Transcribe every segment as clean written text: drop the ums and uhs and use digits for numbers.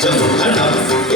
Satu,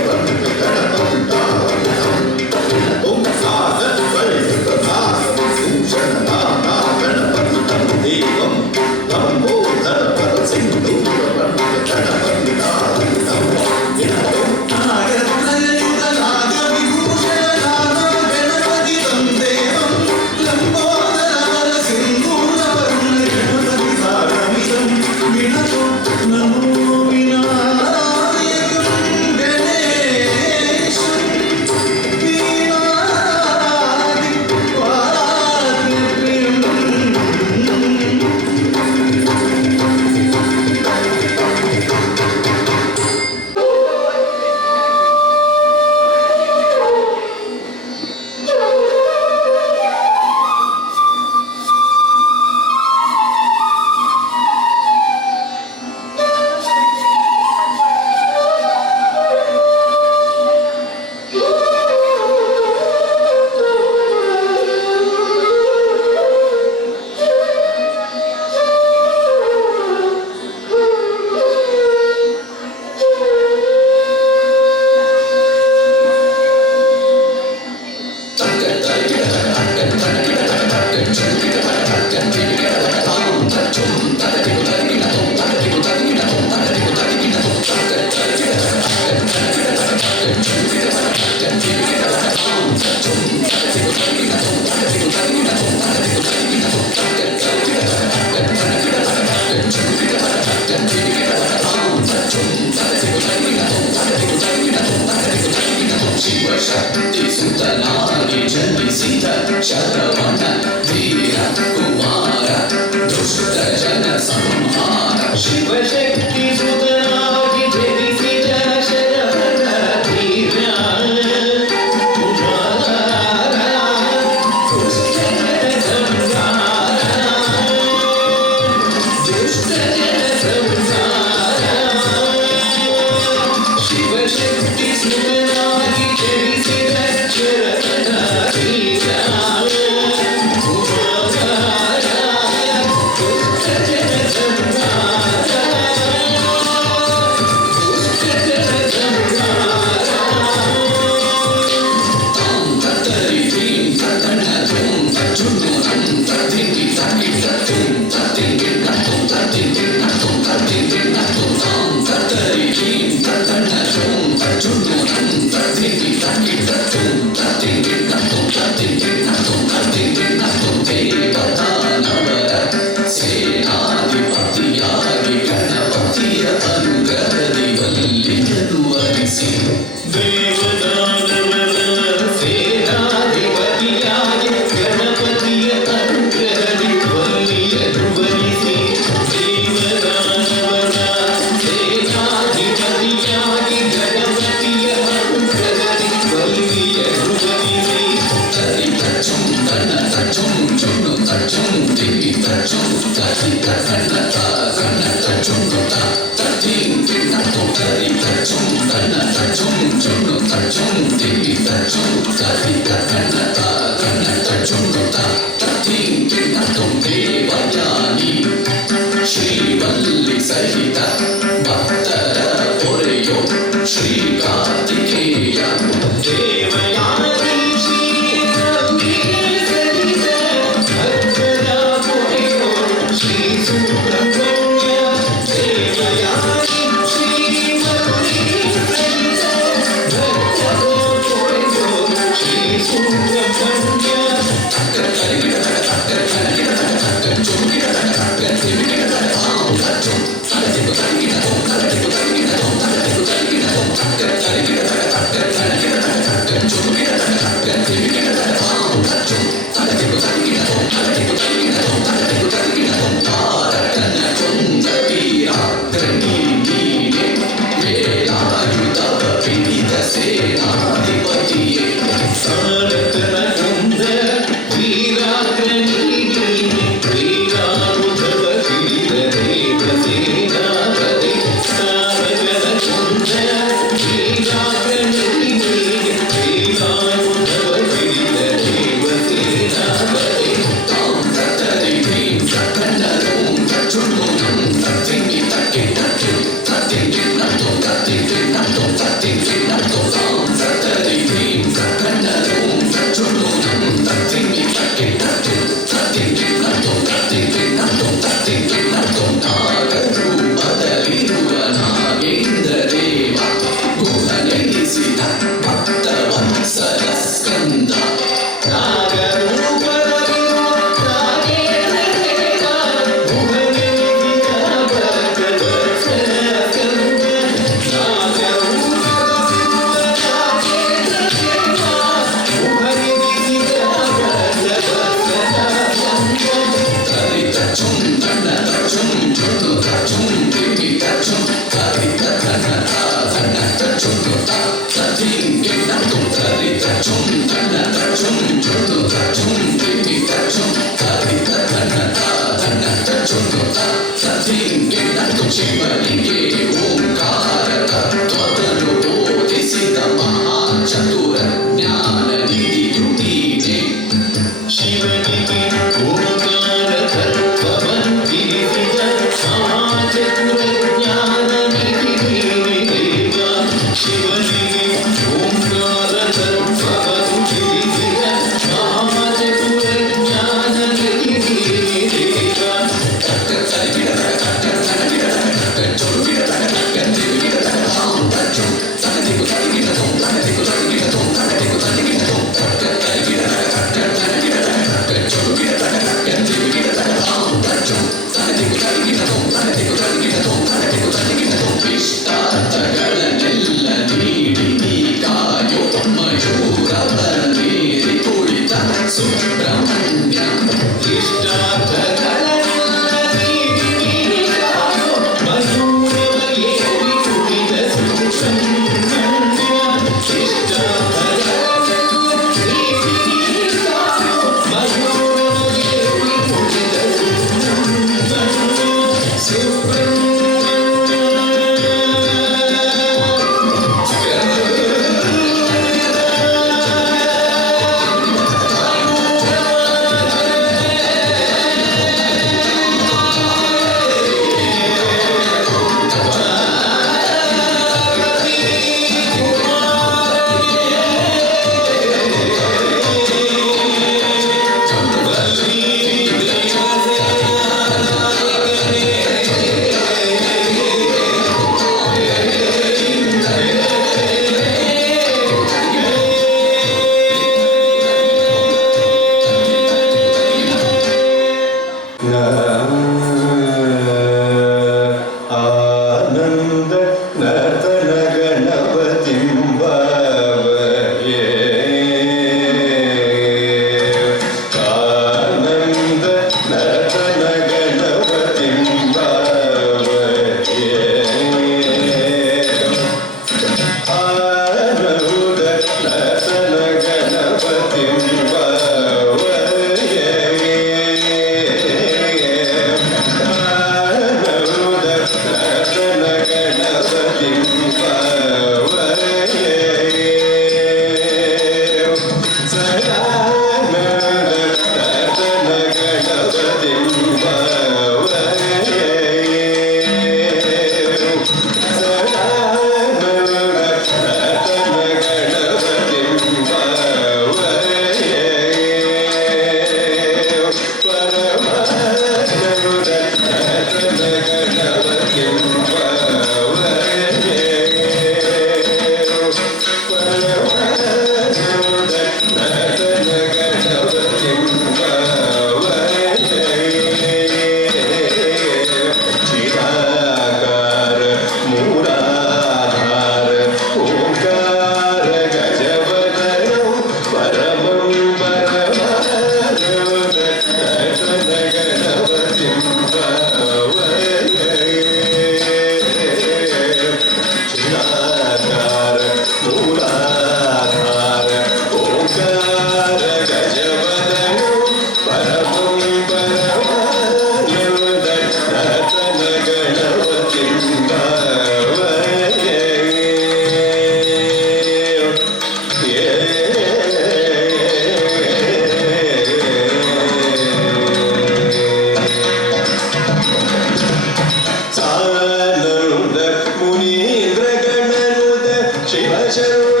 Thank you.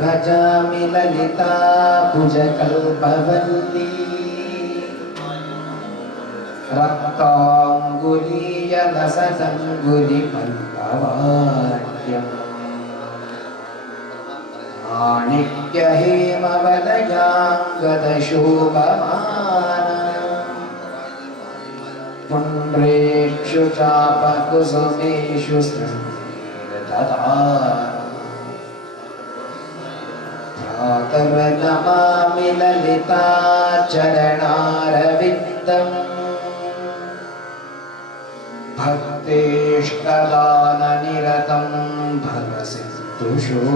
भजामि Lalita भुजकल्पवल्ली रक्ताङ्गुलीयलसदङ्गुलिपल्लवाद्यम् माणिक्यहेमवलयाङ्गदशोभमानम् पुण्ड्रेषु चापकुसुमेषु स्रंसिरतदारम् Namami Lalita चरणारविन्दम् भक्ते इष्टदाननिरतं भवसिद्धुषोतम्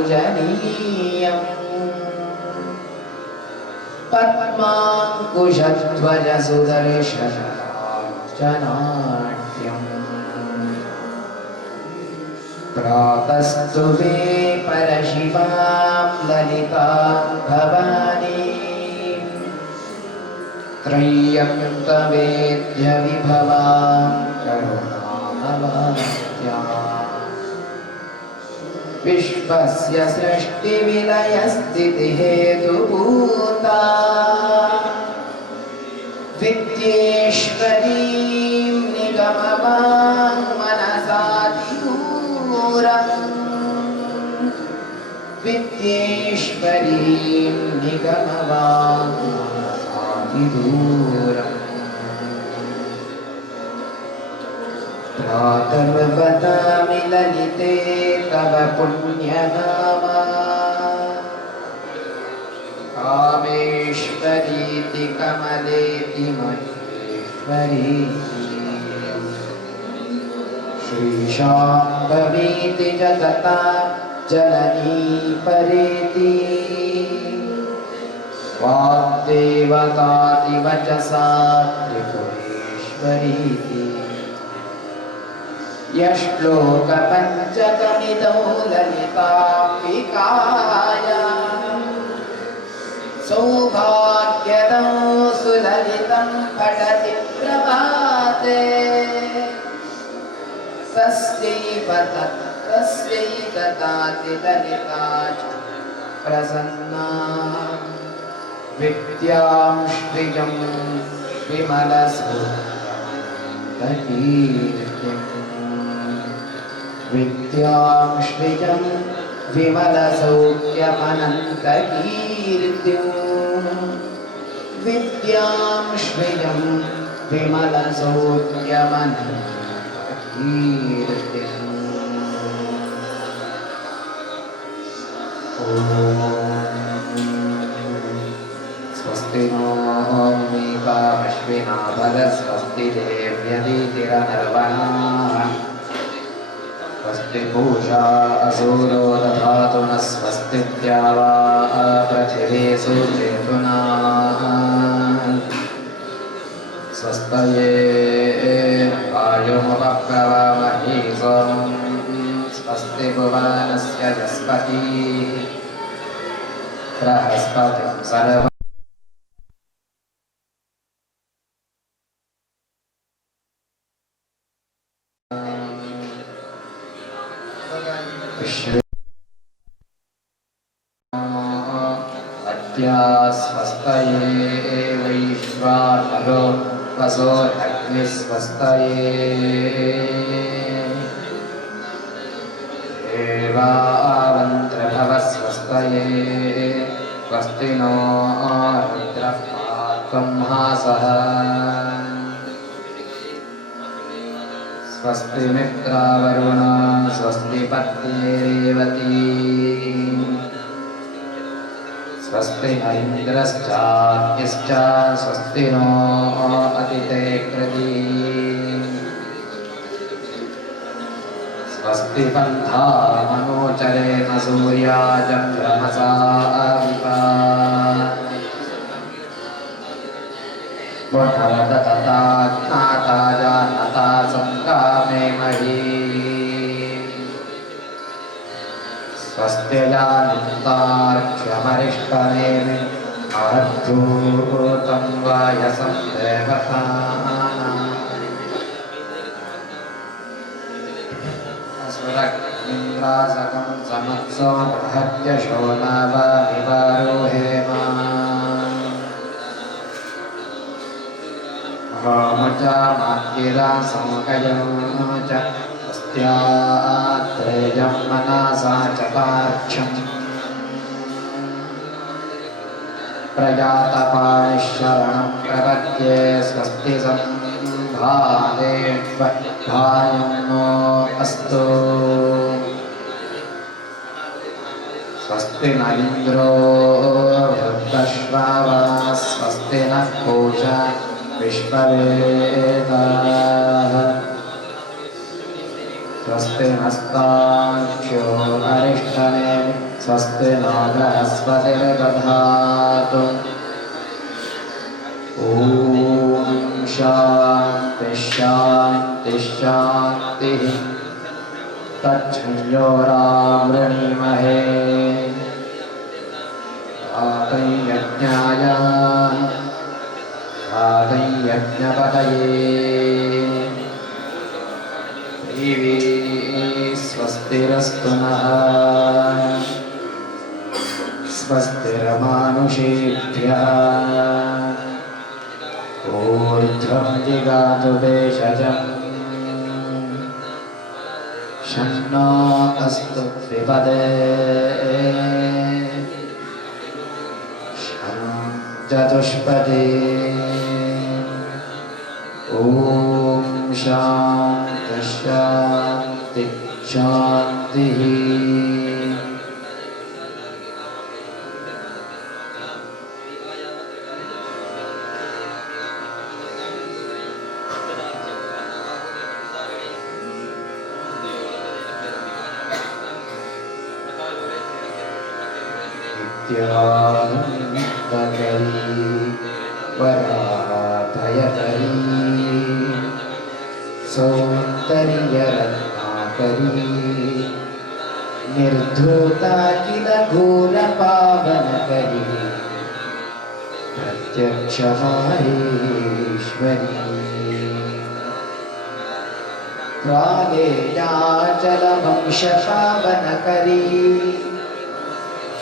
पद्मासनादिसुरनायकपूजनीयम् पद्माङ्कुशध्वजसुदर्शनार्चनाढ्यम् प्रातस्तु मे परशिवां ललितां भवानी त्रय्यन्तवेद्य विभवां करुणामवाप्त्याम् विश्वस्य सृष्टिविलयस्थितिहेतुभूता विद्येश्वरीं निगमवां मनसातिदूरम् विद्येश्वरीं निगमवां मनसातिदूरम् प्रातर्वदामि ललिते तव पुण्यनामा कामेश्वरीति कमलेति महेश्वरीति श्रीशाम्भवीति जगता जननी परेति वाग्देवताति वचसा त्रिपुरेश्वरीति यश्लोकपञ्चकमिदौ ललिताम्बिकाया सौभाग्यदौ सुललितं पठति प्रभाते तस्यै ददाति ललिता च प्रसन्ना विद्यां श्रियं विमलसौख्यकीर्तिम् विद्यां श्रियं विमलसौख्यमनन्तकीर्तिम् विद्यां श्रियं विमलसौख्यमनन्तकीर्तिम् स्वस्ति नो मीकामश्विना भरस्वस्ति देव्यदितिरनर्वणाः स्वस्ति पूषा असूरो दधातु न स्वस्ति द्यावा पृथिवी सुचेतुना स्वस्तये आयुमुपप्रवामहि सोमं स्वस्ति भुवनस्य यस्पतिः बृहस्पतिं सर्व स्वस्तये वैश्वानरो वसो अग्निस्वस्तये देवावन्त्रभवस्वस्तये स्वस्ति नो रुद्रः पात्वं हासः स्वस्ति मित्रावरुणा स्वस्ति पत्नी रेवती स्वस्ति इन्द्रश्चाद्यश्च स्वस्ति नो अदिते कृती स्वस्ति पन्था मनोचरेण सूर्याचन्द्रमसा विपा पुनरदतता ज्ञाता जानता संकामे मही स्वस्त्यजानितार्क्ष्यमरिष्टनेमि अवद्धूतं वायसं देवतानाम् अस्मरग्निन्द्रासकं समत्सो बृहद्यशो नवनिवारोहेमा होमचा माद्गिरा संकयो च स्वस्त्यात्रेयं मनसा च पार्क्षम् प्रजातपाणिशरणं प्रपद्ये स्वस्ति संभावेष्वभायं नो अस्तु स्वस्ति स्वस्ति न इंद्रो वृद्धश्रवा स्वस्ति नः पूषा विश्ववेदाः स्वस्ति नस्ताक्ष्यो अरिष्टने स्वस्ति नो बृहस्पतिर्दधातु ॐ शान्ति शान्ति शान्तिः तच्छयोरावृणीमहे आदै यज्ञाय आदै यज्ञपतये देवी स्वस्तिरस्तु नः स्वस्तिर्मानुषेभ्यः ऊर्ध्वं जिगातु भेषजम् शन्नो अस्तु त्रिपदे शं चतुष्पदे ॐ शान्ति शान्ति शान्तिः नित्यानन्दकरी वराभयकरी सौन्दर्यरत्नाकरी निर्धूताखिलघोरपावनकरी प्रत्यक्षमाहेश्वरी प्रालेयाचलवंशपावनकरी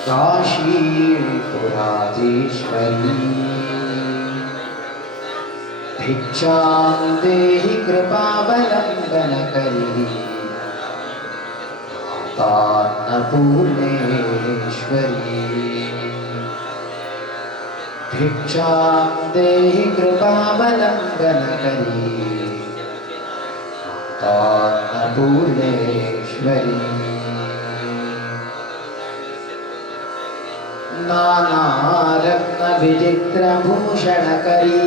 काशीपुराधीश्वरी भिक्षां देहि कृपावलम्बनकरी अन्नपूर्णेश्वरी भिक्षां देहि कृपावलम्बनकरी अन्नपूर्णेश्वरी नानारत्नविचित्रभूषणकरी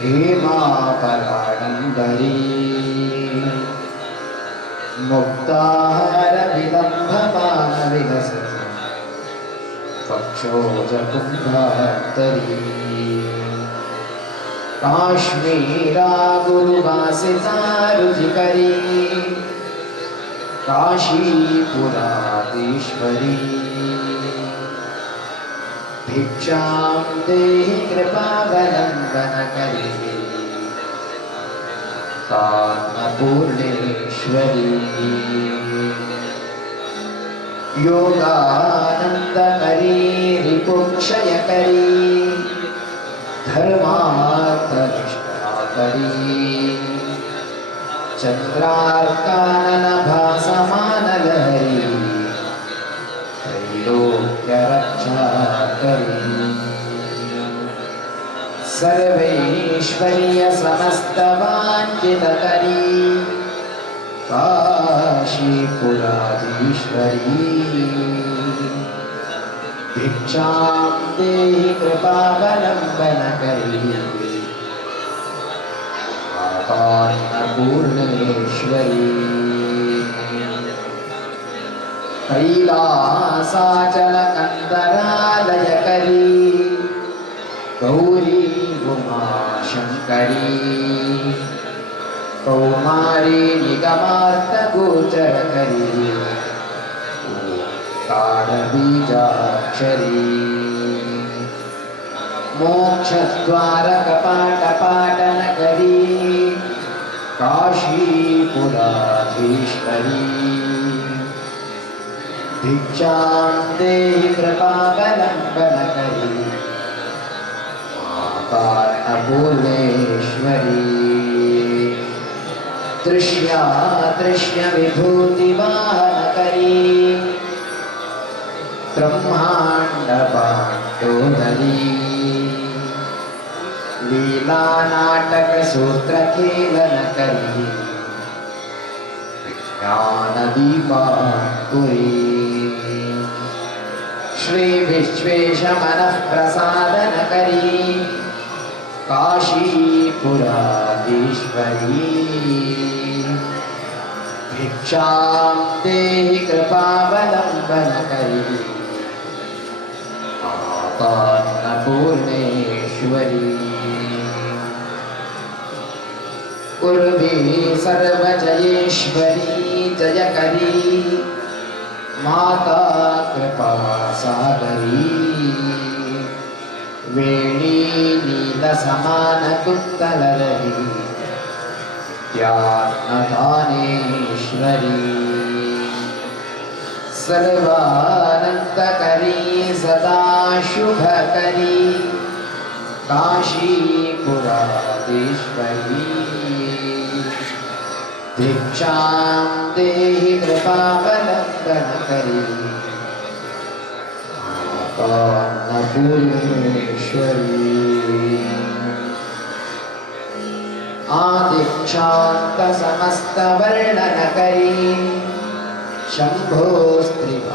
हेमापराडम्बरी मुक्ताहारविलम्भमानविलसति वक्षोजकुम्भान्तरी काश्मीरागुरुवासितारुचिकरी काशीपुराधीश्वरी भिक्षां देहि कृपावलम्बनकरी अन्नपूर्णेश्वरी योगानन्दकरी रिपुक्षयकरी धर्मार्थनिष्ठाकरी चन्द्रार्काननभासमानलहरी त्रैलोक्यरक्षाकरी सर्वैश्वर्यसमस्तवाञ्छितकरी काशीपुराधीश्वरी भिक्षां देहि कृपावलम्बनकरी अन्नपूर्णेश्वरी कैलासाचलकन्दरालयकरी गौरी उमाशङ्करी कौमारी निगमार्थगोचरकरी ओङ्कारबीजाक्षरी मोक्षद्वारकपाटपाटनकरी काशीपुराधीश्वरी भिक्षां देहि कृपावलम्बनकरी अन्नपूर्णेश्वरी दृश्यविभूतिवाहनकरी ब्रह्माण्डपाण्डोदरी लीलानाटकसूत्रखेलनकरी ज्ञानदीपाङ्कुरी श्री विश्वेशमनः प्रसादनकरी काशीपुराधीश्वरी भिक्षां देहि कृपावलम्बनकरी अन्नपूर्णेश्वरी उर्वी सर्वजयेश्वरी जयकरी माता कृपा सागरी वेणी नीलसमानकुन्तललहरी ज्ञानदानेश्वरी सर्वानन्दकरी सदा शुभकरी काशीपुराधीश्वरी भिक्षां देहि कृपावलम्बनकरी अन्नपूर्णेश्वरी आदिक्षान्तसमस्तवर्णनकरी शम्भोस्त्रिभावाकरी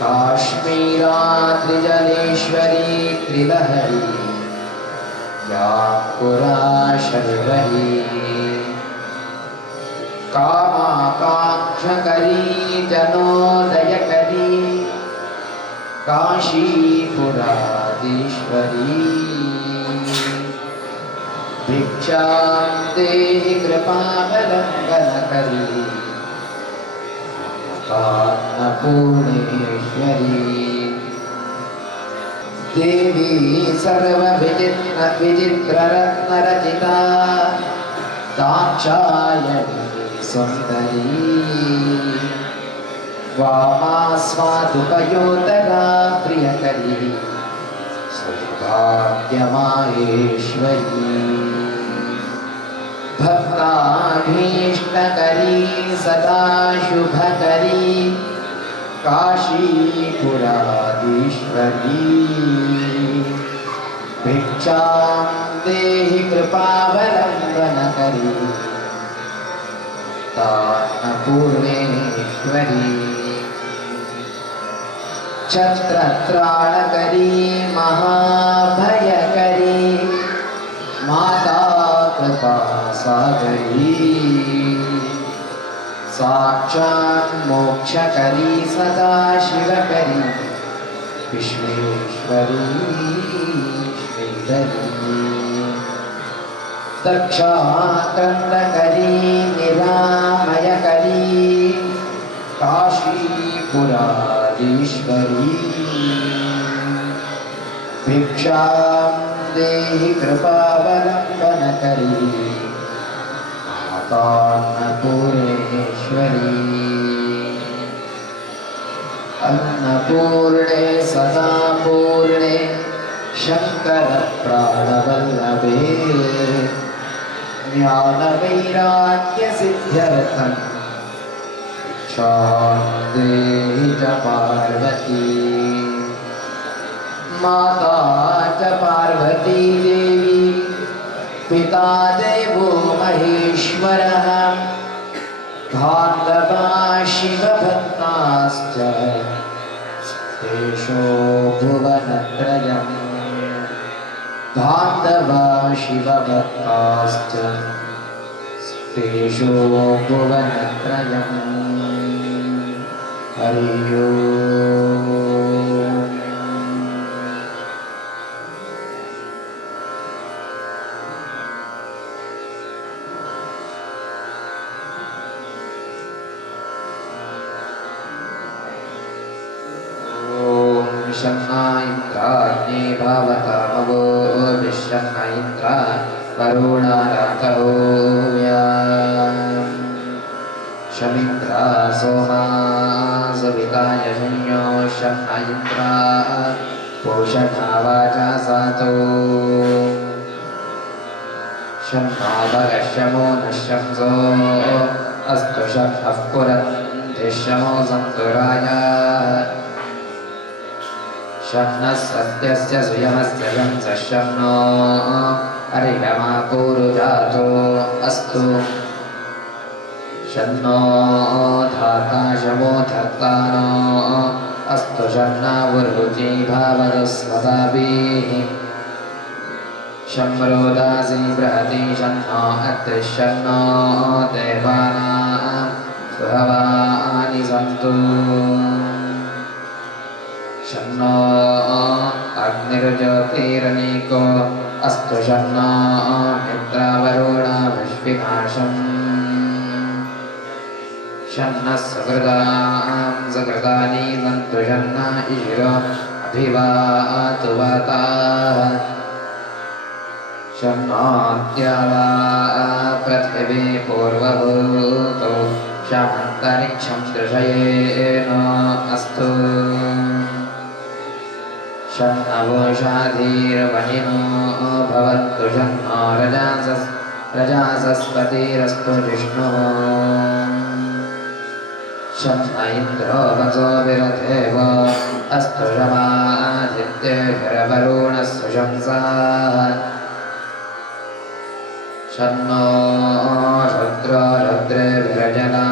काश्मीरात्रिजलेश्वरी त्रिलहरी या पुरा शर्वरी कामाकाङ्क्षकरी जनोदयकरी काशीपुराधीश्वरी भिक्षां देहि कृपावलम्बनकरी अन्नपूर्णेश्वरी देवी सर्वविचित्ररत्नरचिता दाक्षायणी सुन्दरी वामास्वादुपयोतरा प्रियकरी सौभाग्यमाहेश्वरी भक्ताभीष्टकरी सदा शुभकरी काशीपुराधीश्वरी भिक्षां देहि कृपावलम्बनकरी अन्नपूर्णेश्वरी छत्रत्राणकरी महाभयकरी माता कृपा सागरी साक्षात् मोक्षकरी सदा शिवकरी विश्वेश्वरी श्रीधरी दक्षाकन्दकरी निरामयकरी काशीपुराधीश्वरी भिक्षां देहि कृपावलम्बनकरी अन्नपूर्णेश्वरी अन्नपूर्णे सदा पूर्णे शङ्करप्राणवल्लभे ज्ञानवैराग्यसिद्ध्यर्थं भिक्षां देहि च पार्वती माता च पार्वती देवी पिता देवो महेश्वरः बान्धवा शिवभक्ताश्च तेषो भुवनत्रयम् बान्धवा शिवभक्ताश्च तेषो भुवनत्रयम् हरि ओम्। शन्ना इन्द्राग्ने भावतामवो विशन्न इन्द्रा वरुणाराधो शमिन्द्रा सोमा सविताय शन्यो शन्न इन्द्रा पोषणा वाचा सातो शन्नो भगशमो नश्यंसो अस्तु शन्नः पुरन्तिशमो सन्तुराय शन्नः सत्यस्य सुयमस्य शंसः शन्नो अरिहमा पूरुजातो अस्तु शन्नो धाता शमो धत्तानो अस्तु शन्नावरुचि भावदस्वदाभिः शम्रोदासी बृहति शन्नो अत्रिशन्नो देवानां सुहवानि सन्तु शन्नो अग्निर्ज्योतिरनीको अस्तु शन्नो मित्रावरुणमश्विनाशम् शन्नः सुकृतां सुकृतानि सन्तु शन्न ईशिरो अभिवातु वाताः शन्नोऽद्यावा पृथिवी पूर्वभूतो शमन्तरिक्षं दृशयेन अस्तु शन्नवोषाधीर्वनिनो भवन्तु शन्नो रजासस्पतिरस्तु जिष्णुः शन्न इन्द्रो वसो विरथेव अस्तु शमादित्यैर्वरुणः सुशंसाः शन्नो रुद्रो रुद्रेभिरजना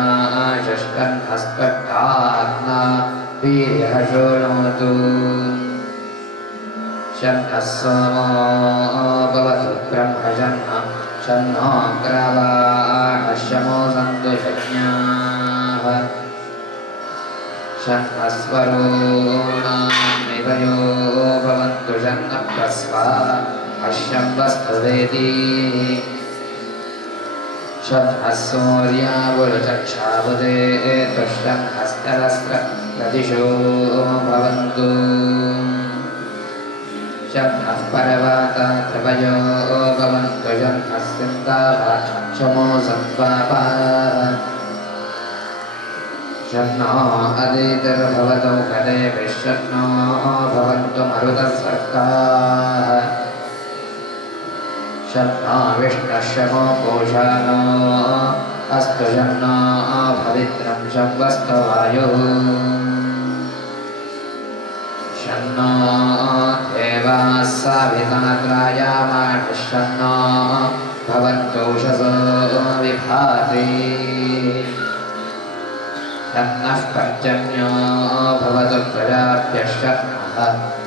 षष्कन्नस्पट्टात्मा वीर्यः शृणोतु शन्नः सोमो भवतु ब्रह्मजन्म शन्नो ग्रावाणः शमो सन्तु यज्ञाः शन्नः स्वरूणान्निधयो भवन्तु शन्नः प्रस्वा अश्यं वस्तु वेदीः शन्नः सूर्यावरुचक्षावदे तुष्यन्नस्तरस्रदिशो भवन्तु शन्नः पर्वता त्रवयो भवन्तु शन्नः सिन्धाः शमो सत्त्वापाः शन्नो अदितिर्भवतु कदेभिः शन्नो भवन्तु मरुतस्वर्गाः शन्नो विष्णुः शमो पूषानो अस्तु शन्नो पवित्रं शम्वस्तु वायुः शन्नो देवाः साभितात्रायामाः शन्नो भवन्तु उषसो विभाति शन्नः पर्जन्यो भवतु प्रजाभ्यः शन्नः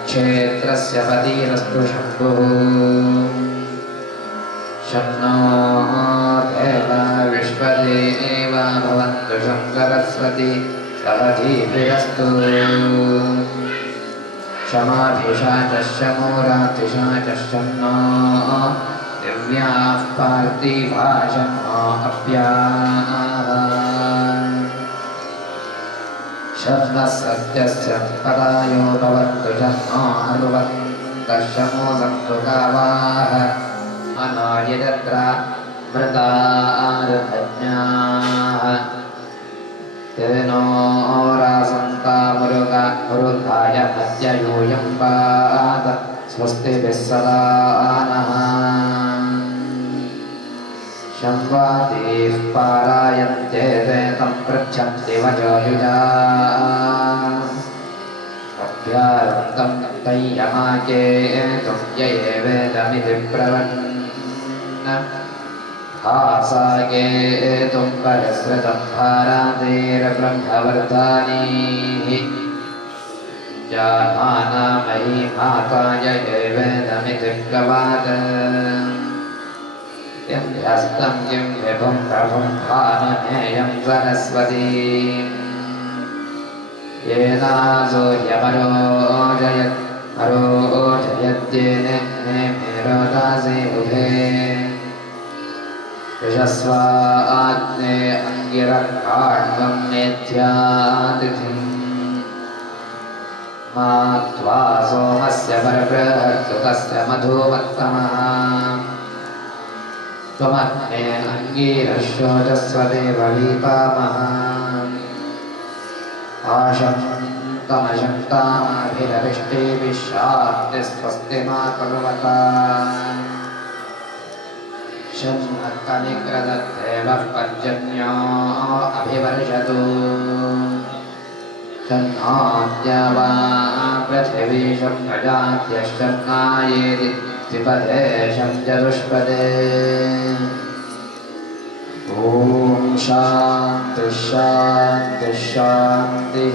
क्षेत्रस्य पतिरस्तु शम्भुः शन्नो देवा विश्वदेवा भवन्तु शङ्करस्वती सरधीभिरस्तु क्षमाभिषाचः शमोरातिशाचः शन्नो दिव्याः पार्थिवाः शन्नो अप्याः शन्नः सत्यस्य पदायो भवन्तु शन्नो हनुमन्तः शमो सन्तु गावाः अनायदत्र मृतारुधज्ञाः तेनो रासन्तामुरुगाय मध्ययूयं पाद स्वस्तिभिः सदा नः शम्वातीः पारायन्ते ते तं पृच्छन्ति वचोयुजा अभ्यारन्तं तय्यमाके त्वं यये वेदमिति ब्रवन् आसागे तुम परस्रतं भारादेर्ब्रह्मवर्धानीः जामाना मही माताय वेदमिति ब्रवाद यस्तं किं विभुं प्रभुं भानुमेयं सरस्वतीं येनासो यमरोजयद्येन मेरोदासे उभे यशस्वाग्ने अङ्गिरकाण्वं नेत्यातिथिं मा त्वा सोमस्य परबृहत्सुतस्य मधुमत्तमः त्वमग्ने अङ्गिरश्चोजस्वदेव वीपामः आशन्तमशन्ताभिरविष्टेभिः शान्तिस्वस्ति मा कुर्वता शन्नकनिग्रदत्तेवः पर्जन्यो अभिवर्षतु शन्नाद्यावा पृथिवी शन्नजाद्यश्चन्नायेति द्विपदे शं चतुष्पदे ಓಂ ಶಾಂತಿ ಶಾಂತಿ ಶಾಂತಿ.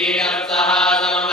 ीयत्सः समम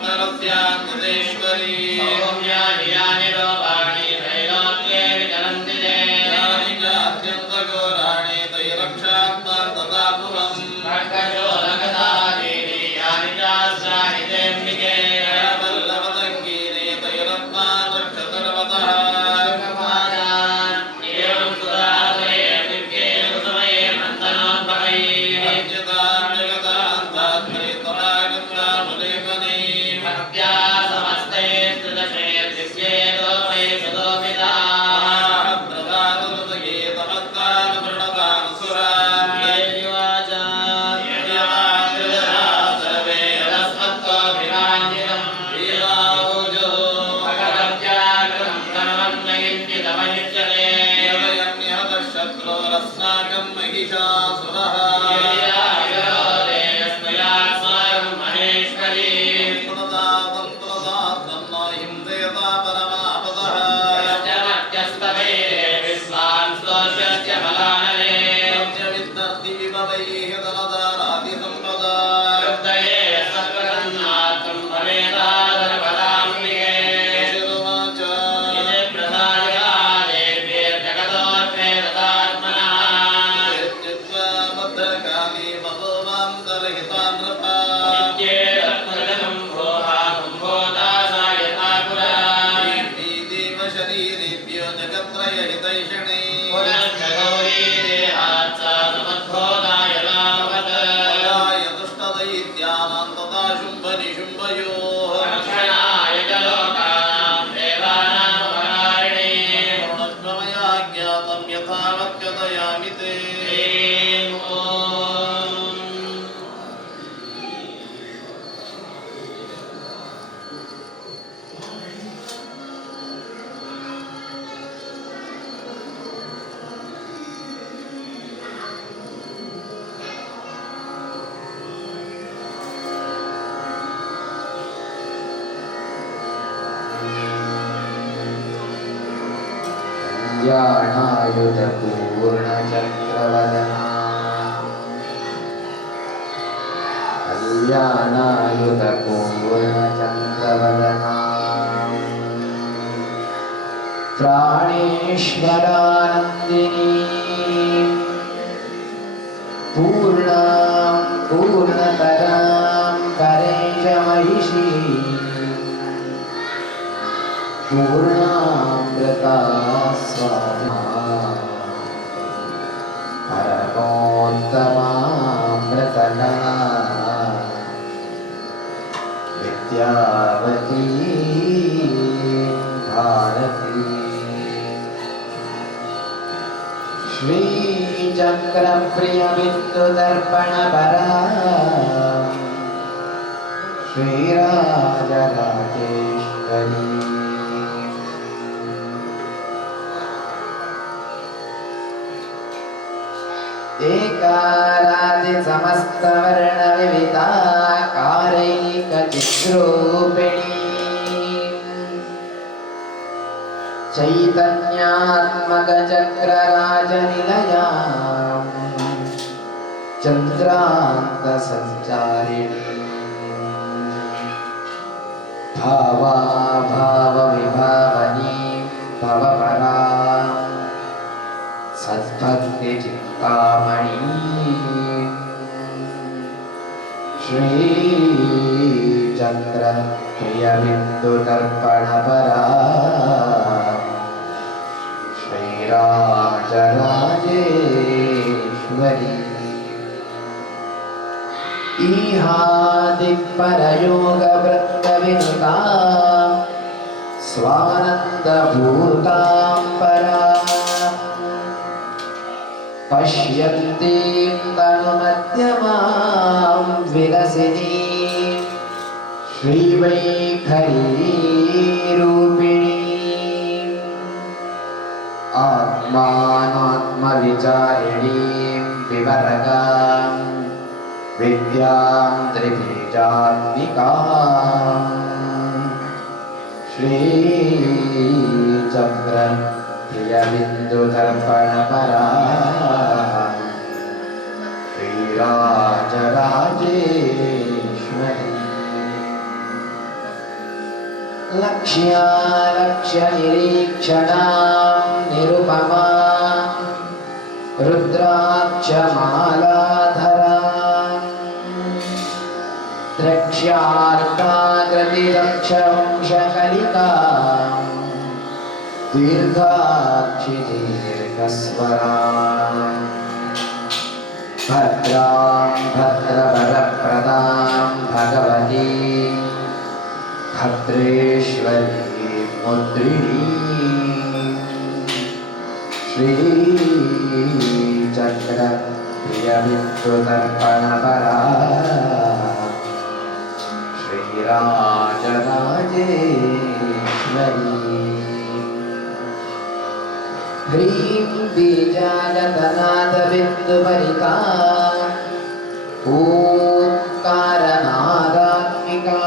क्षरस्यामृतेश्वरी सौम्यानि यानि रूपाणि त्रैलोक्ये विचरन्ति ते यानि चात्यन्तघोराणि तैरक्षात्मां तथा पुरम् खड्गशूलगदादीनि यानि चास्त्राणि तेऽम्बिके वल्लवदङ्गीनि तैरत्मा रक्षतर्वतः एवं सुरासुरे दिव्ये कुसुमये मन्दनोद्भवैः अर्चितान्यगतान्तात्मनि तथागतामुलेपनी भक्त्या समस्ते त्रिदशे दिव्ये दोपे सुदोपिताः प्रदातुर्गीतमत्तानुप्रणतानुसुरान् यदस्मत्कोऽभिवाञ्छितम् भगवत्याकृतं सर्वन्नयिञ्चितमयुज्यते शत्रुरस्माकं महिषासुरः विरोधेऽस्मयास्माकं महेश्वरी हिंसेता परमापदः जमत्यस्तवैरे विश्वान् स्तोष्यस्य बलानले विभवैः दलदारादिसम्पदा हृदये सत्त्वसन्नाथं भवेदादरपदाम्बिके शिरुवाच इति प्रसादिका देव्यैर्जगतोऽर्थे तदात्मनः चित्वा भद्रकाली भगवान्तरहिता नृपा नित्येतत्प्रजनं भोहाकुम्भोदासायता पुरा देव शरीरेभ्यो जगत्त्रयहितैषणे पुनश्च गौरी देहात् सा समद्भोदाय लाभवत् पदाय दुष्टदैत्यानां तथा शुम्भनिशुम्भयोः रक्षणाय च लोकानां देवानामुपकारिणे मया ज्ञातं यथावत् कथयामि ते ॐ कल्याणायुधपूर्णचक्रवदना कल्याणायुधपूर्णचन्द्रवदना प्राणेश्वरानन्दिनी पूर्णतरां परेशमहिषी पूर्णामृता स्वाहा परमोत्तमामृतगा विद्यावती भारती श्रीचक्रप्रियबिन्दुदर्पणपरा श्रीराजराजेश्वरी एकारादि समस्तवर्णविविधाकारैकचिद्रूपिणी चैतन्यात्मकचक्रराजनिलया चन्द्रान्तसञ्चारिणी भावाभावविभावनी भवपरा सद्भक्तिचिन्तामणि श्रीचन्द्रप्रियबिन्दुदर्पणपरा श्रीराजराजेश्वरी ईहादिक्परयोगवृत्तविनुता स्वानन्दभूतां परा पश्यन्तीं तनुमध्यमां विलसिनीं श्रीवैखरीरूपिणीम् आत्मानात्मविचारिणीं विवरगां विद्यां त्रिबीजात्मिकां श्रीचक्रप्रियबिन्दुदर्पणपरा श्रीराजराजेश्वरी लक्ष्यालक्ष्यनिरीक्षणां निरुपमा रुद्राक्षमालाधरा द्रक्ष्यार्काग्रतिदक्षवंशकलिका दीर्घाक्षि दीर्घस्वरा भद्रां भद्रवरप्रदां भगवती भद्रेश्वरी मुद्रिणी श्रीचक्र प्रियविद्युदर्पणपरा श्रीराजराजेश्वरी ह्रीं बीजागतनादबिन्दुपरिता ओंकारनादात्मिका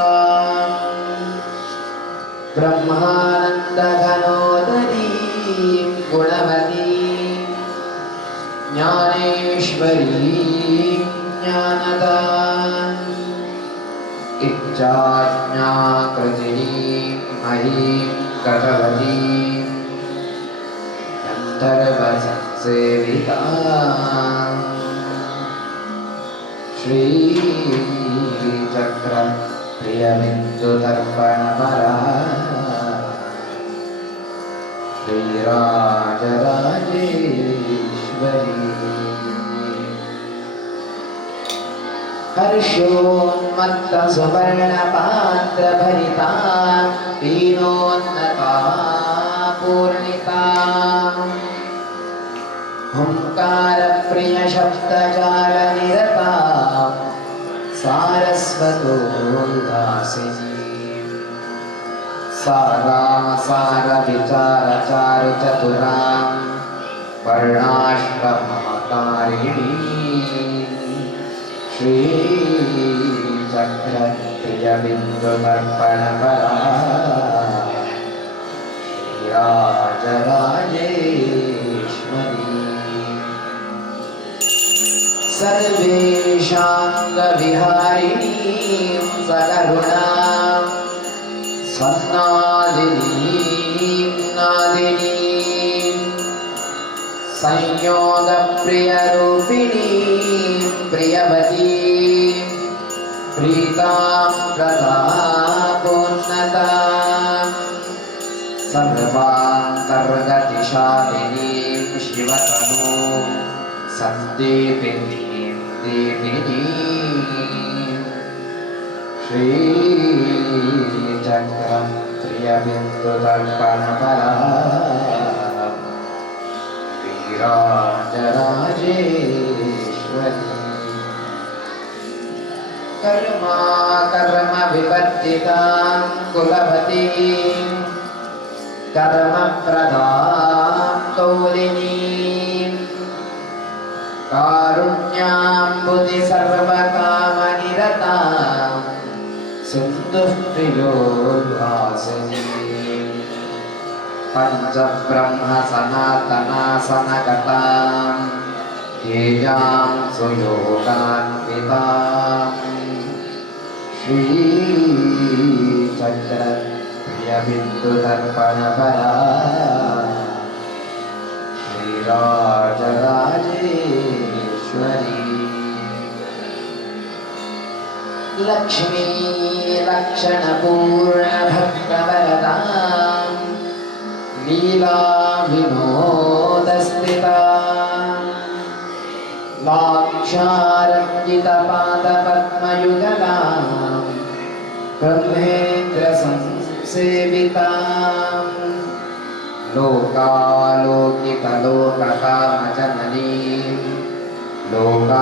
ब्रह्मानन्दघनोदरीं गुणवतीं ज्ञानेश्वरीं ज्ञानदाम् इच्छाज्ञाकृतिनीं महीं गतवतीं गन्धर्वसंसेविता श्रीचक्र प्रियविद्युदर्पणपरा श्रीराजराजेश्वरी हर्षोन्मत्तसुवर्णपात्रभरिता पीनोन्नता पूर्णिता हुंकारप्रियशब्दजालनिरता सारस्वतोल्लासिनी सारासारविचारचारुचतुरां वर्णाश्रमकारिणी श्रीचक्र प्रियविद्युदर्पणपरा श्रीराजराजेश्वरी सर्वेशाङ्गविहारिणीं सकरुणां सन्नादिनीं नादिनीं संयोगप्रियरूपिणीं प्रियवतीं प्रीतां प्रतापोन्नतां सर्वान्तर्गतिशालिनीं शिवतनूं सन्देविनीं देविनीं श्रीचक्र प्रियविद्युदर्पणपरा श्रीराजराजेश्वरी कर्मा कर्म विवर्जितां कुलवतीं कर्मप्रदां कौलिनीं कारुण्याम्बुधि सर्वकामनिरतां सिन्धुप्रियोल्लासिनीं पञ्चब्रह्म सनातनासनगतां येजां सुयोगान्वितां श्रीचक्र प्रियविद्युदर्पणपरा श्रीराजराजेश्वरी लक्ष्मी लक्षणपूर्णभक्तवरदां लीला विनोदस्थिता लाक्षारञ्जितपादपद्मयुगलां ब्रह्मेन्द्रसंसेवितां लोकालोकितलोककामजननीं लोकाश्रयागस्थितां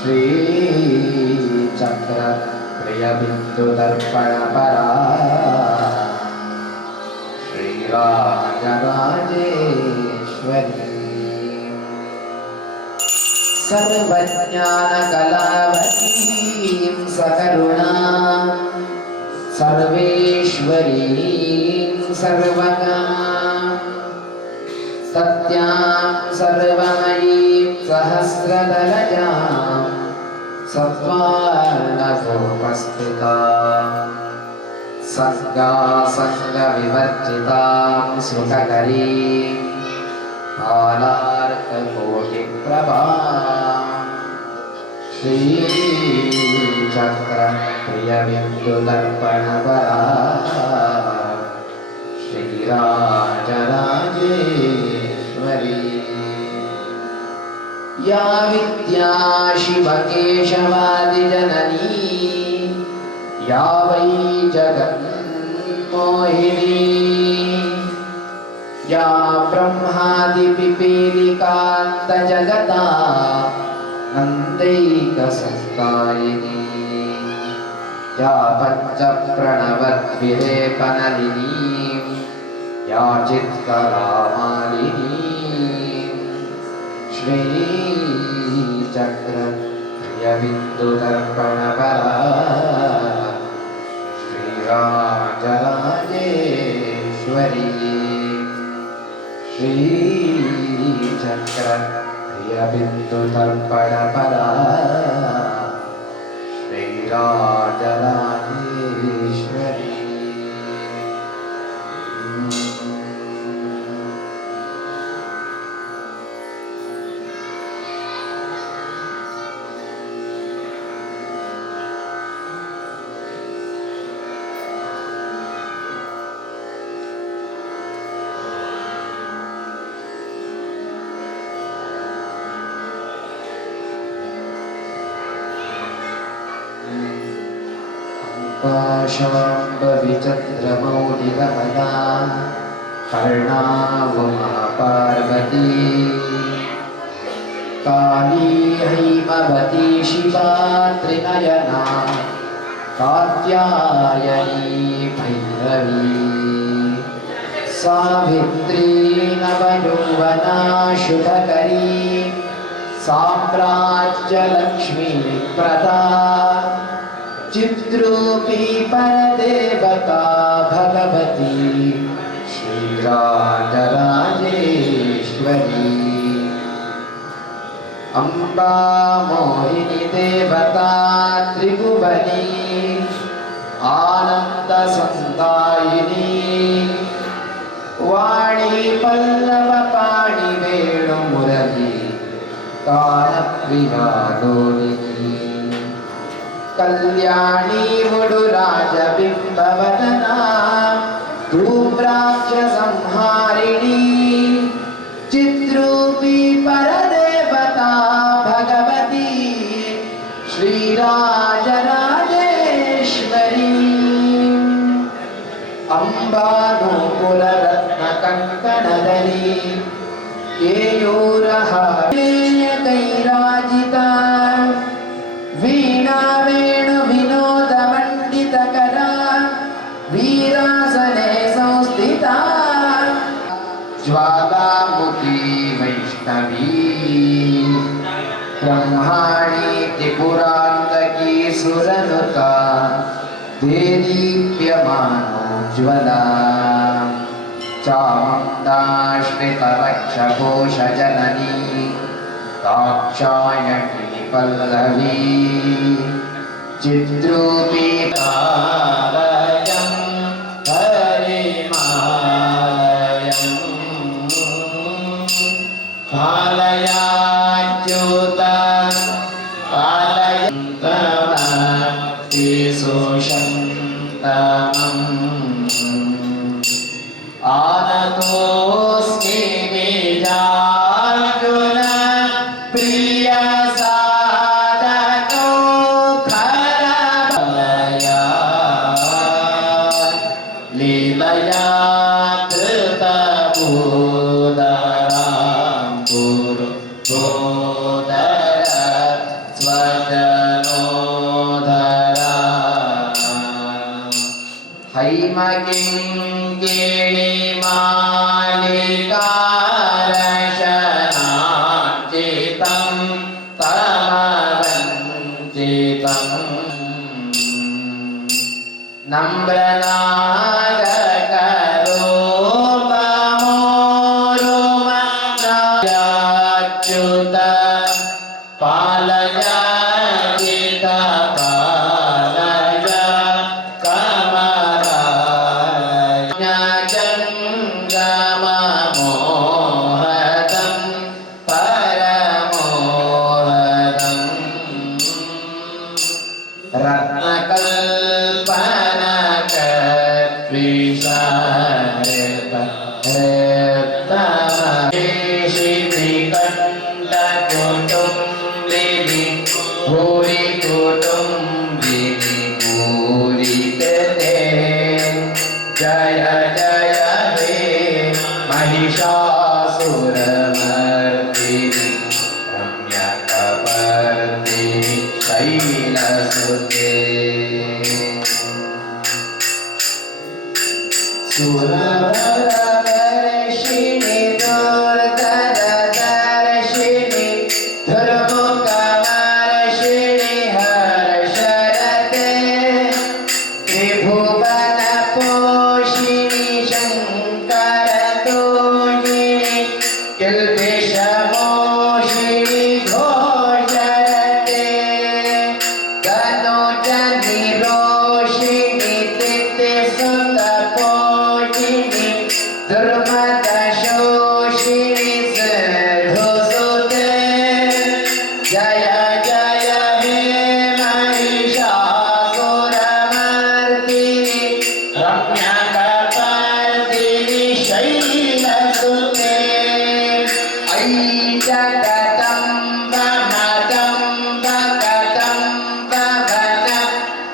श्रीचक्र प्रियविद्युदर्पणपरा श्रीराजराजेश्वरी सर्वज्ञानकलावतीं सकरुणां सर्वेश्वरीं सर्वगां सत्यां सर्वमयीं सहस्रदलजां सत्त्वार्णसमुपस्थिता सर्गासङ्गविवर्जितां सुखकरीं कालार्ककोटिप्रभां श्रीचक्रप्रियबिन्दुदर्पणपरा श्रीराजराजेश्वरी या विद्या शिवकेशवादिजननी या वै जगन्मोहिनी या ब्रह्मादिपिपीलिकान्तजगता नन्दैकसंस्थायिनी या पञ्चप्रणवद्विलेपनलिनी या चित्कलामालिनी श्रीचक्रप्रियबिन्दुदर्पणपरा श्रीराजराजेश्वरी श्रीचक्रप्रियबिन्दुदर्पणपरा श्रीराजराजेश्वरी शाम्बविचन्द्रमौलिरमला कर्णावमा पार्वती काली हैमवती शिवा त्रिनयना कात्यायनी भैरवी सावित्री नवयौवना शुभकरी साम्राज्यलक्ष्मी प्रदा चिद्रूपी परदेवता भगवती श्रीराजराजेश्वरी अम्बा मोहिनी देवता त्रिभुवनी आनन्दसन्दायिनी वाणी पल्लवपाणि वेणुमुरली कालप्रियालोलिनी कल्याणी मुडुराजबिम्बवदना धूम्राक्षसंहारिणी चिद्रूपी परदेवता भगवती श्रीराजराजेश्वरी अम्बानूपुररत्नकङ्कणधरी केयूरहारैराजिता वीणा वेणुविनोदमण्डितकरा वीरासने संस्थिता ज्वालामुखी वैष्णवी ब्रह्माणी त्रिपुरान्तकी सुरनुता देदीप्यमानोज्ज्वला चामुण्डाश्रितवक्षघोषजननी दाक्षायणी पल्लवी चिद्रूपी पालयं हरिमालयं पालयाच्युत पालयन्तमस्ति सुषन्तमम् आनतोऽस्मि बीजार्जुन प्रियसाधको खरबलया लीलया कृतभूधरां गुरुबोधर स्वजनोधरा हैमकिङ्किणिमालिकारशनाञ्चितं तमवञ्चितं नम्रनागकरोपमोरुमनायाच्युत पालयति रत्नकल्पनकत्रिसारपरत्नशितिकण्ठकुटुम्बिनि भूरि कुटुम्बिनि भूरि ते जय जय हे महिषासुरमर्दिनि रम्यकपर्दिनि शैलसुते सुरवरवर्षिणि दुर्धरदर्शिनि धुर्मुखवर्षिणि हर्षरते त्रिभुवनपोषिणि शङ्करतोषिणि किल्बिषमोषिणि घोषरते तनुजनिरोषिणि तिथिसुतपोषिणि दुर्मदशोषिणि सिद्धुसुते जय जय हे महिषासुरमर्दिनि रम्यकपर्दिनि शैलसुते ऐ जगदम्ब मदम्ब कदम्ब वद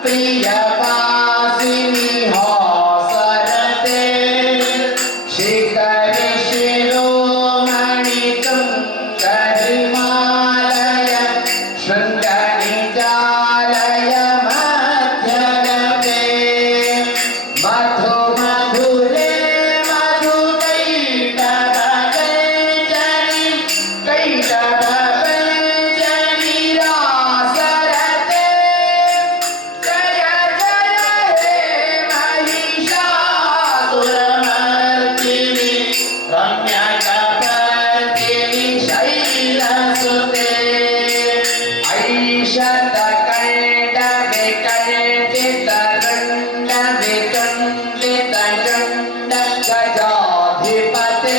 प्रियवासिनि हासरते शिखरि शिरोमणि तुङ्गहिमालय शृङ्गनिजालय मध्यगते मधु मधुरे मधुकैटभगञ्जनि कैटभगञ्जनि रासरते जय जय हे महिषासुरमर्दिनि रम्यकपर्दिनि शैलसुते ऐषतकण्ठविकण्ठितरुण्डविकण्ठितचण्ड गजाधिपते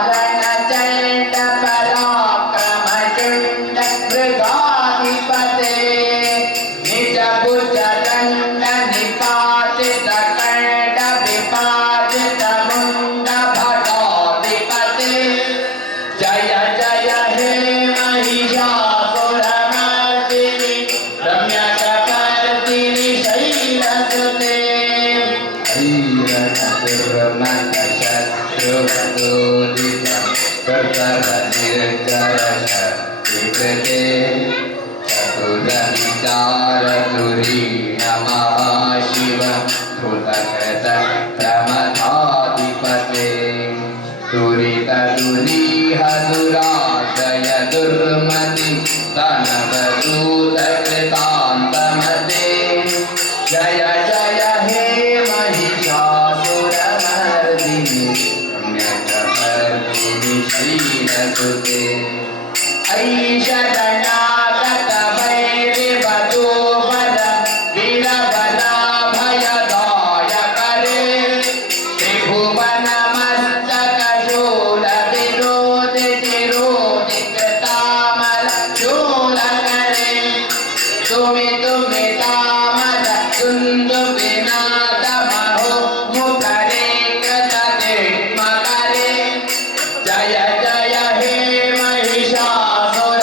रिपुगजकण्ठविदारणचण्ड पराक्रमचण्ड मृगाधिपते निजभुजदण्ड निपातितकण्ड विपातितमुण्ड भटाधिपते जय जय हे महिषासुरमर्दिनि रम्यकपर्दिनि शैलसुते ईरणदुर्मदशत्रुवदोदितं कर्तरनिर्जरशक्तिकृते चतुरविचारधुरीणमहाशिव कृतकृतप्रमथाधिपते दुरितदुरीह दुराशय दुर्मति तनवदूतकृतान्तमते जय जय हे महिषासुरमर्दिनि रम्यकपर्दिनि शैलसुते ऐ शरणागत भैरवदोबर वीरबलाभयदायकरे त्रिभुवनमस्तकशूलविरोधितिरोधिकृतामलशूलकरे तुमि तामल सुन्दुविनादमहो मुखरे कृतदिग्मकरे जय जय हे महिषासुरमर्दिनि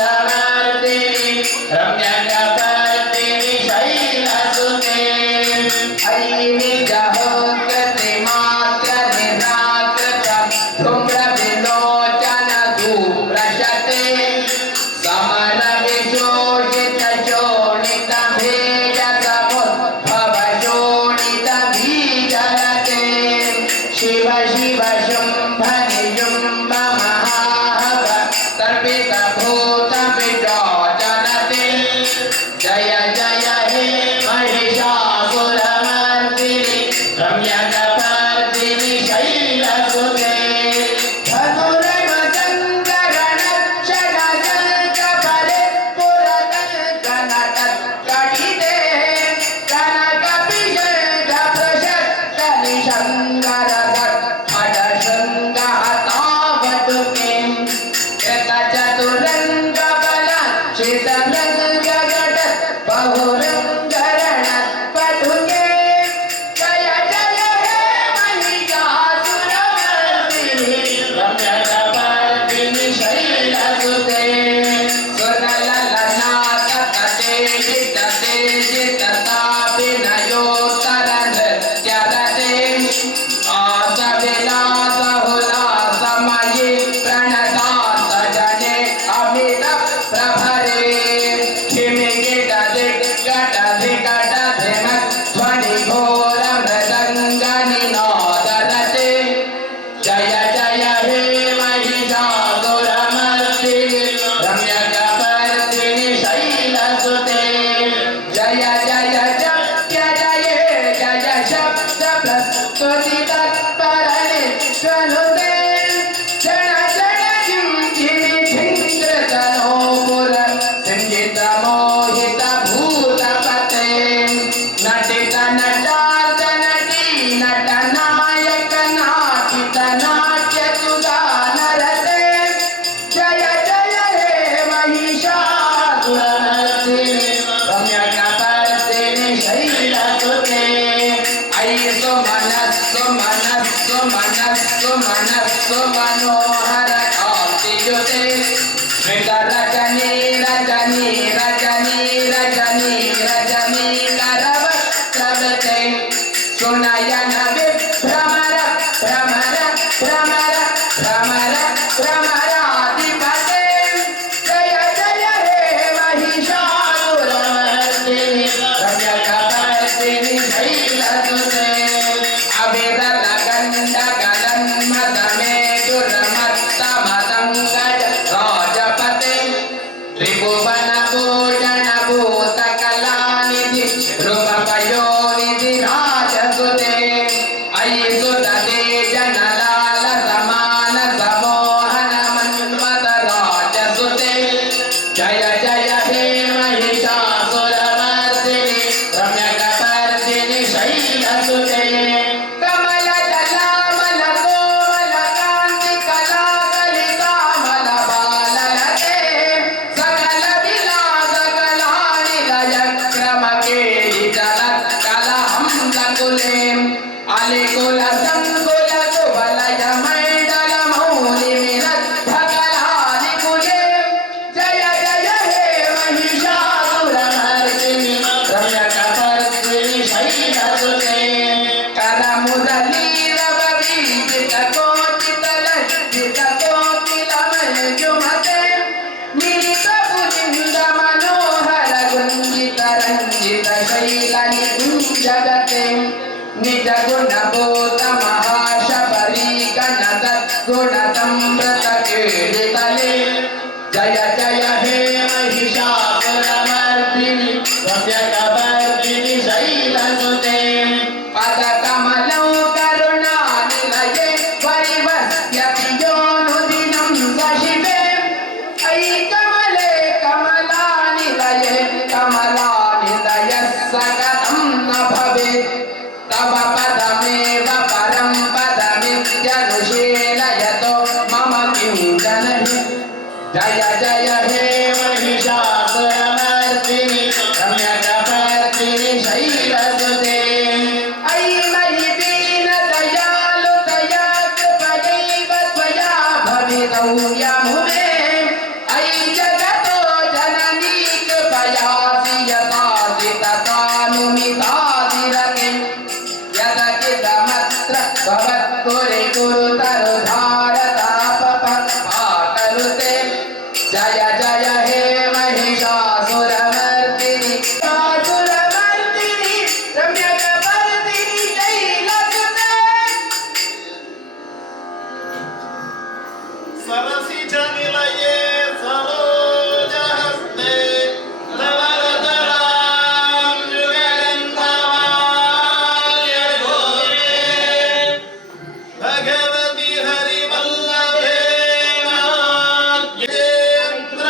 रजनी रजनी रजनी रजनी रजनी करवस्त्रवते सुनयन विभ्रमर भ्रमर भ्रमर भ्रमर भ्रमराधिपते जय जय हे महिषासुरमर्दिनि रम्यकपर्दिनि शैलसुते अविरल गण्ड गलन्मदमे दुर्मत्तमदङ्गज राजपते त्रिभुवन भूषण भूतकलानिधि रूपपयोनिधि राजसुते अयि सुतते जनलाल समान समोहन मन्मथ राजसुते जय जय हे महिषासुरमर्दिनि रम्यकपर्दिनि शैलसुते कमलदलामल कोमल कान्ति कलाकलितामल बाललते सकल विलास कलानिलय क्रमकेलितलत्कलहंसकुले अलिकुल संकुल कुवलय मण्डल मौलिमिरद्धकलानिकुले जय जय हे महिषासुरमर्दिनि रम्यकपर्दिनि शैलसुते करमुरलीरव वीजित कोटित लज्जित कोकिलमञ्जुमते मिलित पुलिन्द मनोहर गुञ्जित रञ्जित शैल निकुञ्जगते निज गुण बोध महाशबरी गण सद्गुण संवृत कीर्तले जय जय हे महिषासुरमर्दिनि रम्यकपर्दिनि शैलसुते पदकमलौ करुणानिलये परिवस्यति योऽनुदिनं सशिवे अयि कमले कमलानिलये कमलानिलयः सकतं न भवेत् तव पदमेव परं पदमित्यनुशीलयतो मम किञ्चन हि जय जय हे महिषासुरमर्दिनि रम्यकपर्दिनि शैलसुते अयि मयि दीन दयालु दया कृपयैव त्वया भवितव्यमुमे अयि जगतो जननी कृपयासि यथासि तथानुमितादिरतिम् यदकिदमत्र भवत्पुरिगुरुतरुधारतापपत्पाकरुते जय जय हे महिषासुरमर्दिनि महिषासुरमर्दिनि रम्यकपर्दिनि शैलसुते सरसिजनिलये सरोजहस्ते धवलधरां युगगन्धमाल्यगोरे भगवति हरिवल्लभे नागेन्द्र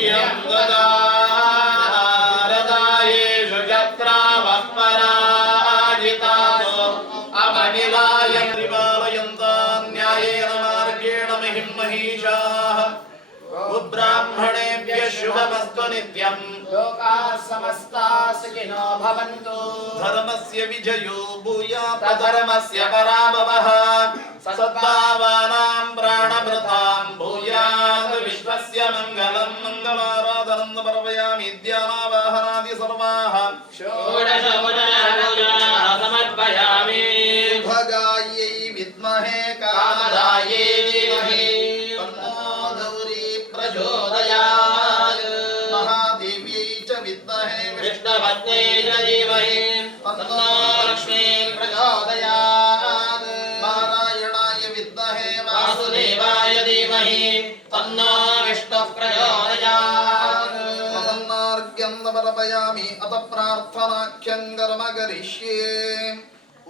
धियं ददारदायेषु यत्रावः पराजितासो अमनिलाय परिपालयन्तां न्यायेन मार्गेण महिं महिषाः ब्राह्मणेभ्यः शुभमस्तु नित्यम् लोकाः समस्ताः सुखिनो भवन्तु धर्मस्य विजयो भूयात् अधर्मस्य पराभवः सद्भावानां प्राणभृतां भूयात् विश्वस्य मङ्गलं मङ्गलाराधनं समर्पयामि ध्यानावाहनादि सर्वाः षोडशपूजाः समर्पयामि भगायै विद्महे कामदायै धीमहि तन्नो गौरी प्रचोदयात् महादेव्यै च विद्महे विष्णुपत्न्यै च धीमहि तन्नो लक्ष्मी प्रचोदयात् नारायणाय विद्महे वासुदेवाय धीमहि तन्नो विष्णुः प्रचोदयात् प्रसन्नार्घ्यं समर्पयामि अत प्रार्थनाख्यं कर्म करिष्ये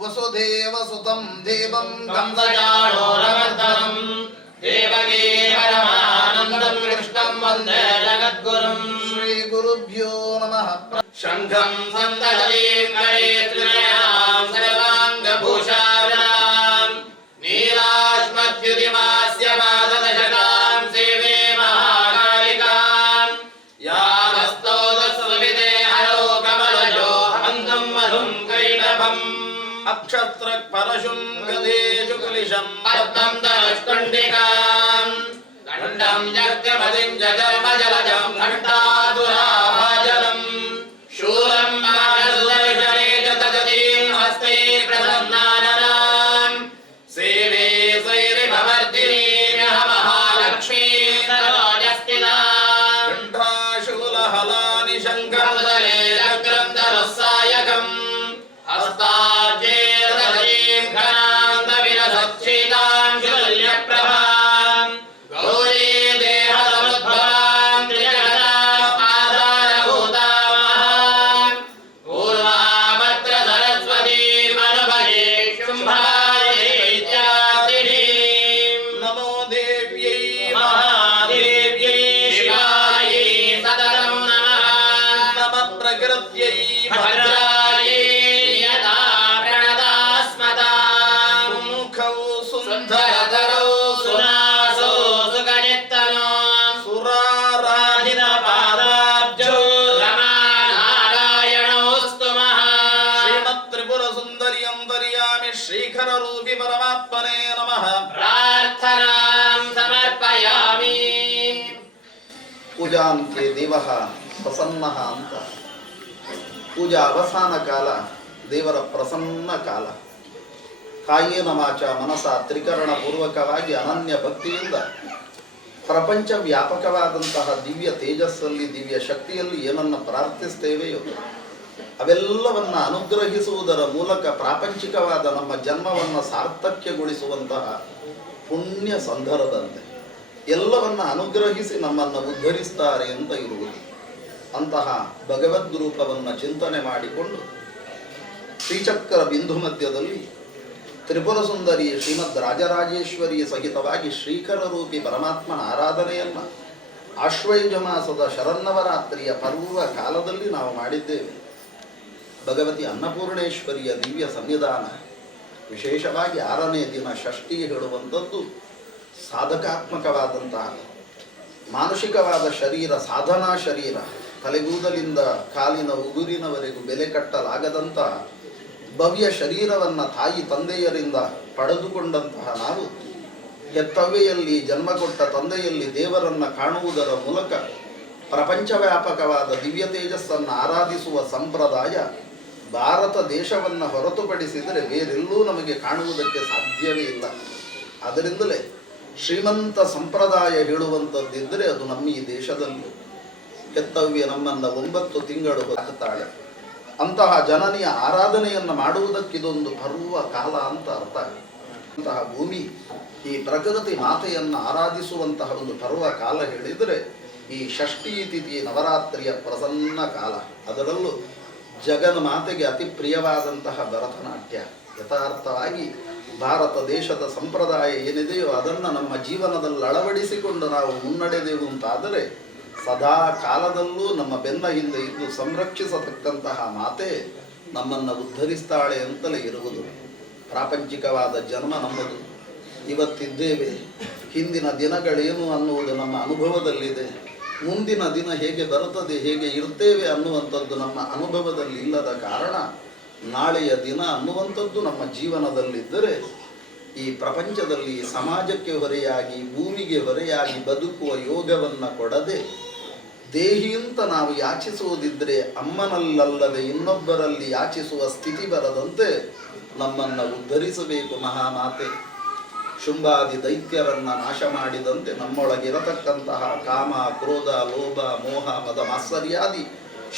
वसुदेवसुतं देवं कंसचाणूरमर्दनम् देवकी परमानन्दं कृष्णं वन्दे जगद्गुरुम् श्रीगुरुभ्यो नमः शङ्खं सन्ददलीं करे त्रिनयां सर्वाङ्गभूषाणां नीलाश्मद्युतिमास्य पाददशकां सेवे महाकालिकां यामस्तोदस्वविदे हरो कमलजो हन्तं मधुं कैटभम् अक्षत्रक् परशुं गदेषु कुलिशं पद्मं धनुष्कुण्डिकां दण्डं यज्ञपतिं जगर्मजलजं घण्टातुराभाजनं शूलं मानसुदर्शने च तदतीं हस्ते प्रसन्नाननां सेवे स्वैरिभवर्धिनीं महालक्ष्मी सर्वजस्थितां घण्टाशूलहलानि कमदले चक्रं धनुस्सायकम् हस्ताब्जेर्दधीं घनान्दविलसच्छितां शुल्यप्रभां गौरी देहसमुद्भवां त्रिजगताम् आधारभूतां महां पूर्वामत्र सरस्वतीमनुभजे शुम्भायै नमो देव्यै महादेव्यै शिवायै सततं नमः नमः प्रकृत्यै भद्रायै यदा प्रणदास्मताम् मुखौ सुन्दरतरौ सुनासो सुखचित्तनो सुराराधितपादाब्जौ रमानारायणोऽस्तु महा श्रीमत्त्रिपुरसुन्दरि अन्तर्यामि श्रीखररूपि परमात्मने नमः प्रार्थनां समर्पयामि ಪೂಜಾಂತೆ ದೇವ ಪ್ರಸನ್ನ ಅಂತ ಪೂಜಾ ಅವಸಾನ ಕಾಲ ದೇವರ ಪ್ರಸನ್ನ ಕಾಲ. ಕಾಯೇನ ವಾಚ ಮನಸ ತ್ರಿಕರಣ ಪೂರ್ವಕವಾಗಿ ಅನನ್ಯ ಭಕ್ತಿಯಿಂದ ಪ್ರಪಂಚ ವ್ಯಾಪಕವಾದಂತಹ ದಿವ್ಯ ತೇಜಸ್ಸಲ್ಲಿ ದಿವ್ಯ ಶಕ್ತಿಯಲ್ಲಿ ಏನನ್ನು ಪ್ರಾರ್ಥಿಸ್ತೇವೆಯೋ ಅವೆಲ್ಲವನ್ನು ಅನುಗ್ರಹಿಸುವುದರ ಮೂಲಕ ಪ್ರಾಪಂಚಿಕವಾದ ನಮ್ಮ ಜನ್ಮವನ್ನು ಸಾರ್ಥಕ್ಯಗೊಳಿಸುವಂತಹ ಪುಣ್ಯ ಸಂದರ್ಭದಂತೆ ಎಲ್ಲವನ್ನ ಅನುಗ್ರಹಿಸಿ ನಮ್ಮನ್ನು ಉದ್ಧರಿಸ್ತಾರೆ ಅಂತ ಇರುವುದು. ಅಂತಹ ಭಗವದ್ರೂಪವನ್ನು ಚಿಂತನೆ ಮಾಡಿಕೊಂಡು ಶ್ರೀಚಕ್ರ ಬಿಂದು ಮಧ್ಯದಲ್ಲಿ ತ್ರಿಪುರ ಸುಂದರಿ ಶ್ರೀಮದ್ ರಾಜರಾಜೇಶ್ವರಿ ಸಹಿತವಾಗಿ ಶ್ರೀಕರ ರೂಪಿ ಪರಮಾತ್ಮನ ಆರಾಧನೆಯನ್ನು ಆಶ್ವಯುಜ ಮಾಸದ ಶರನ್ನವರಾತ್ರಿಯ ಪರ್ವ ಕಾಲದಲ್ಲಿ ನಾವು ಮಾಡಿದ್ದೇವೆ. ಭಗವತಿ ಅನ್ನಪೂರ್ಣೇಶ್ವರಿಯ ದಿವ್ಯ ಸನ್ನಿಧಾನ, ವಿಶೇಷವಾಗಿ 6ನೇ ದಿನ ಷಷ್ಠಿ ಹೇಳುವಂಥದ್ದು ಸಾಧಕಾತ್ಮಕವಾದಂತಹ ಮಾನಸಿಕವಾದ ಶರೀರ, ಸಾಧನಾ ಶರೀರ, ತಲೆಗೂದಲಿಂದ ಕಾಲಿನ ಉಗುರಿನವರೆಗೂ ಬೆಲೆ ಕಟ್ಟಲಾಗದಂತಹ ಭವ್ಯ ಶರೀರವನ್ನು ತಾಯಿ ತಂದೆಯರಿಂದ ಪಡೆದುಕೊಂಡಂತಹ ನಾವು ಹೆತ್ತವ್ವೆಯಲ್ಲಿ ಜನ್ಮ ಕೊಟ್ಟ ತಂದೆಯಲ್ಲಿ ದೇವರನ್ನು ಕಾಣುವುದರ ಮೂಲಕ ಪ್ರಪಂಚವ್ಯಾಪಕವಾದ ದಿವ್ಯ ತೇಜಸ್ಸನ್ನು ಆರಾಧಿಸುವ ಸಂಪ್ರದಾಯ ಭಾರತ ದೇಶವನ್ನು ಹೊರತುಪಡಿಸಿದರೆ ಬೇರೆಲ್ಲೂ ನಮಗೆ ಕಾಣುವುದಕ್ಕೆ ಸಾಧ್ಯವೇ ಇಲ್ಲ. ಅದರಿಂದಲೇ ಶ್ರೀಮಂತ ಸಂಪ್ರದಾಯ ಹೇಳುವಂಥದ್ದಿದ್ದರೆ ಅದು ನಮ್ಮ ಈ ದೇಶದಲ್ಲಿ. ಹೆತ್ತವ್ಯ ನಮ್ಮನ್ನು 9 ತಿಂಗಳು ಹಾಕುತ್ತಾಳೆ. ಅಂತಹ ಜನನಿಯ ಆರಾಧನೆಯನ್ನು ಮಾಡುವುದಕ್ಕಿದೊಂದು ಪರ್ವ ಕಾಲ ಅಂತ ಅರ್ಥ. ಅಂತಹ ಭೂಮಿ, ಈ ಪ್ರಕೃತಿ ಮಾತೆಯನ್ನು ಆರಾಧಿಸುವಂತಹ ಒಂದು ಪರ್ವ ಕಾಲ ಹೇಳಿದರೆ ಈ ಷಷ್ಠಿ ತಿಥಿ ನವರಾತ್ರಿಯ ಪ್ರಸನ್ನ ಕಾಲ. ಅದರಲ್ಲೂ ಜಗನ್ ಮಾತೆಗೆ ಅತಿ ಪ್ರಿಯವಾದಂತಹ ಭರತನಾಟ್ಯ. ಯಥಾರ್ಥವಾಗಿ ಭಾರತ ದೇಶದ ಸಂಪ್ರದಾಯ ಏನಿದೆಯೋ ಅದನ್ನು ನಮ್ಮ ಜೀವನದಲ್ಲಿ ಅಳವಡಿಸಿಕೊಂಡು ನಾವು ಮುನ್ನಡೆದೆವು ಅಂತಾದರೆ ಸದಾ ಕಾಲದಲ್ಲೂ ನಮ್ಮ ಬೆನ್ನ ಹಿಂದೆ ಇದ್ದು ಸಂರಕ್ಷಿಸತಕ್ಕಂತಹ ಮಾತೆ ನಮ್ಮನ್ನು ಉದ್ಧರಿಸ್ತಾಳೆ ಅಂತಲೇ ಇರುವುದು. ಪ್ರಾಪಂಚಿಕವಾದ ಜನ್ಮ ನಮ್ಮದು. ಇವತ್ತಿದ್ದೇವೆ, ಹಿಂದಿನ ದಿನಗಳೇನು ಅನ್ನುವುದು ನಮ್ಮ ಅನುಭವದಲ್ಲಿದೆ. ಮುಂದಿನ ದಿನ ಹೇಗೆ ಬರುತ್ತದೆ, ಹೇಗೆ ಇರ್ತೇವೆ ಅನ್ನುವಂಥದ್ದು ನಮ್ಮ ಅನುಭವದಲ್ಲಿ ಇಲ್ಲದ ಕಾರಣ ನಾಳೆಯ ದಿನ ಅನ್ನುವಂಥದ್ದು ನಮ್ಮ ಜೀವನದಲ್ಲಿದ್ದರೆ ಈ ಪ್ರಪಂಚದಲ್ಲಿ ಸಮಾಜಕ್ಕೆ ಹೊರೆಯಾಗಿ, ಭೂಮಿಗೆ ಹೊರೆಯಾಗಿ ಬದುಕುವ ಯೋಗವನ್ನು ಕೊಡದೆ ದೇಹಿಯಂತ ನಾವು ಯಾಚಿಸುವುದಿದ್ದರೆ ಅಮ್ಮನಲ್ಲಲ್ಲದೆ ಇನ್ನೊಬ್ಬರಲ್ಲಿ ಯಾಚಿಸುವ ಸ್ಥಿತಿ ಬರದಂತೆ ನಮ್ಮನ್ನು ಉದ್ಧರಿಸಬೇಕು ಮಹಾಮಾತೆ. ಶುಂಭಾದಿ ದೈತ್ಯರನ್ನು ನಾಶ ಮಾಡಿದಂತೆ ನಮ್ಮೊಳಗಿರತಕ್ಕಂತಹ ಕಾಮ, ಕ್ರೋಧ, ಲೋಭ, ಮೋಹ, ಮದ, ಮಾತ್ಸರ್ಯಾದಿ